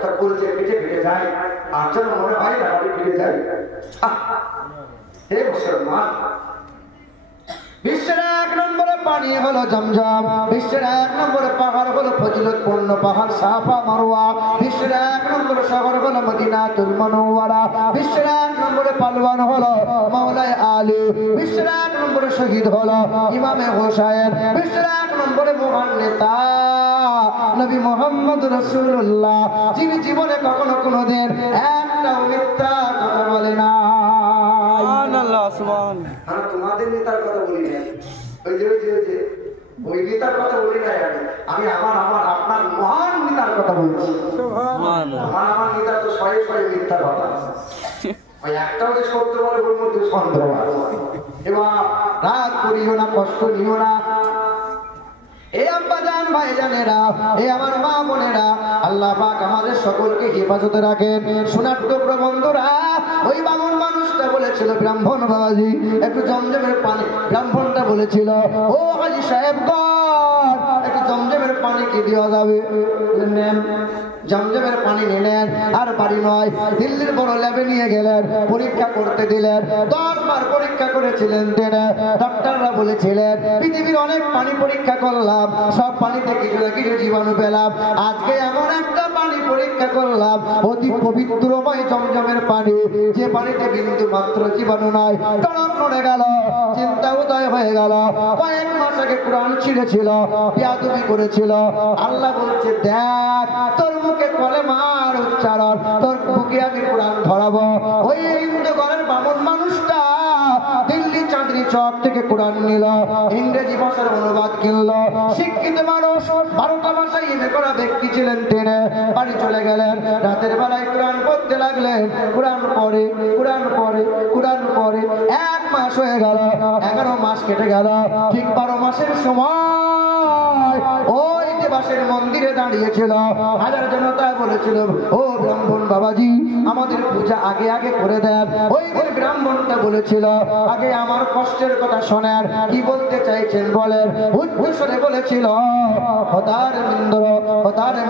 তা বলছে পেটে ফেটে যায়, আর যেন মনে হয় না বাড়ি ফিরে যায়। হে মুসলমান, বিশ্বের 1 নম্বরে পানি হলো জমজম, বিশ্বের 1 নম্বরে পাহাড় হলো ফজিলতপূর্ণ পাহাড় সাফা মারওয়া, বিশ্বের 1 নম্বরে শহর হলো মদিনাতুল মুনাওয়ারা, বিশ্বের 1 নম্বরে পালওয়ান হলো মাওলায়ে আলী, বিশ্বের 1 নম্বরে শহীদ হলো ইমামে হোসেন, বিশ্বের 1 নম্বরে মহান নেতা নবী মুহাম্মদ রাসূলুল্লাহ, যিনি জীবনে কখনো কোনোদিন একটা মিথ্যা কথা বলে না। সুবহানাল্লাহ, সুবহানাল্লাহ। আর তোমাদের নেতার কথা বলি না, ওই যে ওই নেতার কথা বলি না, আমি আপনার মহান নেতার কথা বলছি। সুবহানাল্লাহ। আমার নেতা তো শয়ে শয়ে মিথ্যা কথা, ওই একটাও যে সত্য বলে ওর মধ্যে সন্দেহ আছে। এবার রাগ করিও না, কষ্ট নিও না। এ আব্বাজান ভাইজানেরা, এ আমার মা বোনেরা, আল্লাহ পাক আমাদের সকলকে হেফাজতে রাখেন। সোনার টুকরো বন্ধুরা, ওই বামন মানুষটা বলেছিল, ব্রাহ্মণ বাবাজি একটু জমজমের পানি, ব্রাহ্মণটা বলেছিল ও হাজী সাহেবগণ একটু জমজমের পানি কি দেওয়া যাবে? নেন জমজমের পানি নিলেন, আর বাড়ি নয় দিল্লির বড় ল্যাবে নিয়ে গেলেন, পরীক্ষা করতে দিলেন। 10 বার পরীক্ষা করেছিলেন তিনি। ডাক্তাররা বলেছিলেন পৃথিবীর অনেক পানি পরীক্ষা করলাম, সব পানিতে কিছু না কিছু জীবাণু পেলাম, আজকে এমন একটা পানি পরীক্ষা করলাম অতি পবিত্রময় জমজমের পানি, যে পানিতে বিন্দু মাত্র জীবাণু নাই। টনক নড়ে গেল, চিন্তা উদয় হয়ে গেল। কয়েক মাস আগে কোরআন ছিঁড়েছিল, বেয়াদবি করেছিল। আল্লাহ বলছে দেখ তোর মুখে কলেমার উচ্চারণ, তোর মুখে আমি কোরআন ধরাবো। ওই হিন্দু ঘরের বামন মানুষটা দিল্লি চাঁদনি চক থেকে কোরআন নিল, ইংরেজি ভাষার অনুবাদ কিনল। শিক্ষিত মানুষ, 12টা ভাষায় এমএ করা ব্যক্তি ছিলেন তিনি। বাড়ি চলে গেলেন, রাতের বেলায় কোরআন পড়তে লাগলেন। কোরআন পড়ে কোরআন পড়ে কোরআন পড়ে 1 মাস হয়ে গেল, 11 মাস কেটে গেল। ঠিক 12 মাসের সময় ওই দেবাসের মন্দিরে দাঁড়িয়েছিল। হাজার জনতা বলেছিল ও ব্রাহ্মণ বাবাজি আমাদের পূজা আগে আগে করে দেন। ওই দিন ব্রাহ্মণটা বলেছিল আগে আমার কষ্টের কথা শোনেন, কি বলতে চাইছেন বলেন। উচ্চস্বরে বলেছিল হতার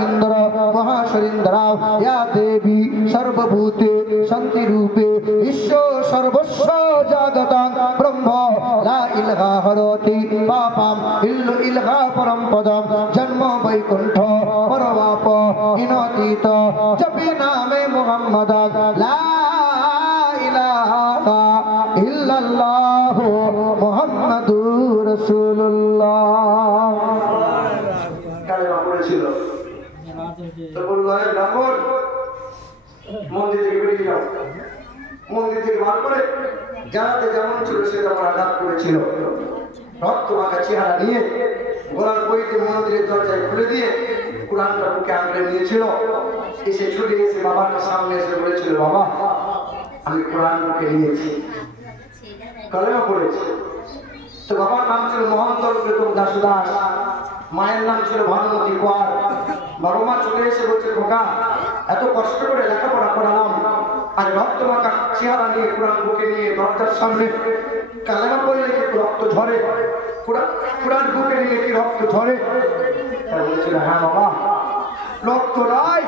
মিন্দ্র মহাশরীন্দ্রা ইয়া দেবী সর্বভূতে শান্তি রূপে ঈশ্বর সর্বস্ব জাগতাং ব্রহ্ম লা ইলাহা হরতি পাপম ইল্লু ইলাহা পরম পদম জন্ম বৈকুণ্ঠ পরবাপ ইনতীত জপি নামে মুহাম্মদ লা ইলাহা ইল্লাল্লাহ মুহাম্মাদুর রাসূলুল্লাহ। কালেমা পড়েছিল। তখন ঘরে ব্রাহ্মণ মন্দির থেকে বেরিয়ে যাও, মন্দির থেকে বার করে জানাতে যেমন ছিল সে তেমন আঘাত করেছিল। রক্ত মাখা চেহারা নিয়ে গোলার বইতে মন্দিরের দরজায় খুলে দিয়ে কোরআনটা বুকে আঁকড়ে নিয়েছিল। এসে ছুটে এসে বাবার সামনে এসে বলেছিল বাবা আমি কোরআন বুকে নিয়েছি, কালেমা পড়েছি। তো বাবার নাম ছিল মহন্তর বেগম দাসদাস, মায়ের নাম ছিল ভানুমতি কোয়ার। বাবা মা চলে এসে বলছে খোকা এত কষ্ট করে লেখাপড়া করালাম, আর রক্ত মাখা চেহারা নিয়ে কোরআন বুকে নিয়ে দরজার সামনে কালেমা পড়লে কি রক্ত ঝরে? কোরআন বুকে নিয়ে কি রক্ত ঝরে? বলেছিল হ্যাঁ বাবা রক্ত নয়,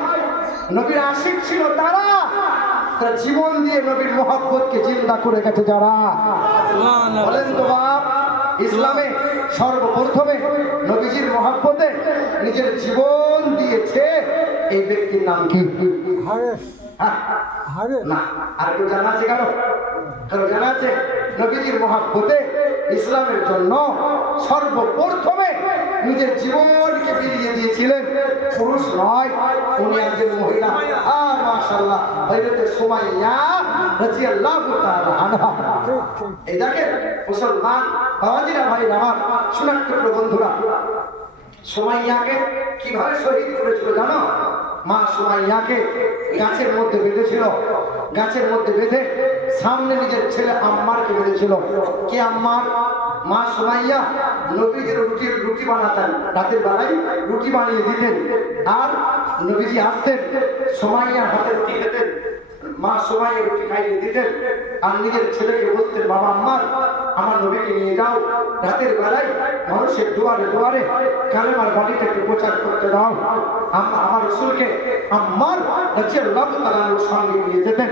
নবীর আশিক ছিল তারা জীবন দিয়ে নবীর মহব্বতকে জিন্দা করে গেছে যারা। বলেন তো বাপ, ইসলামে সর্বপ্রথমে নবীজির মহব্বতে নিজের জীবন দিয়েছে এই ব্যক্তির নাম কি? না আর কেউ জানা আছে? কারো জানা আছে? নবীজির মহব্বতে ইসলামের জন্য সর্বপ্রথমে নিজের জীবনকে বিলিয়ে দিয়েছিলেন পুরুষ নয়, উনি একজন মহিলা। আর মাশাআল্লাহ হযরত সুমাইয়া রাদিয়াল্লাহু তাআলা আনহা। এই দেখেন মুসলমান বাবাজিরা ভাইরা আমার সুনাক্ত বন্ধুরা, সুমাইয়াকে কিভাবে শহীদ করেছিল জানো? মা সুমাইয়াকে গাছের মধ্যে বেঁধেছিল, গাছের মধ্যে বেঁধে সামনে নিজের ছেলে আম্মারকে বেঁধেছিল। কে আম্মার? মা সুমাইয়া নবীজির রুটি বানাতেন, রাতের বেলায় রুটি বানিয়ে দিতেন, আর নবীজি আসতেন সুমাইয়ার হাতে রুটি খেতেন, মা সুমাইয়া রুটি খাইয়ে দিতেন, আর নিজের ছেলেকে বলতেন বাবা আম্মার আমার নবীকে নিয়ে যাও, রাতের বেলায় মানুষের দুয়ারে দুয়ারে কালেমার বাড়িতে একটু প্রচার করতে দাও। আমার রাসূলকে আম্মার রাদিয়াল্লাহু তাআলার সঙ্গে নিয়ে যেতেন।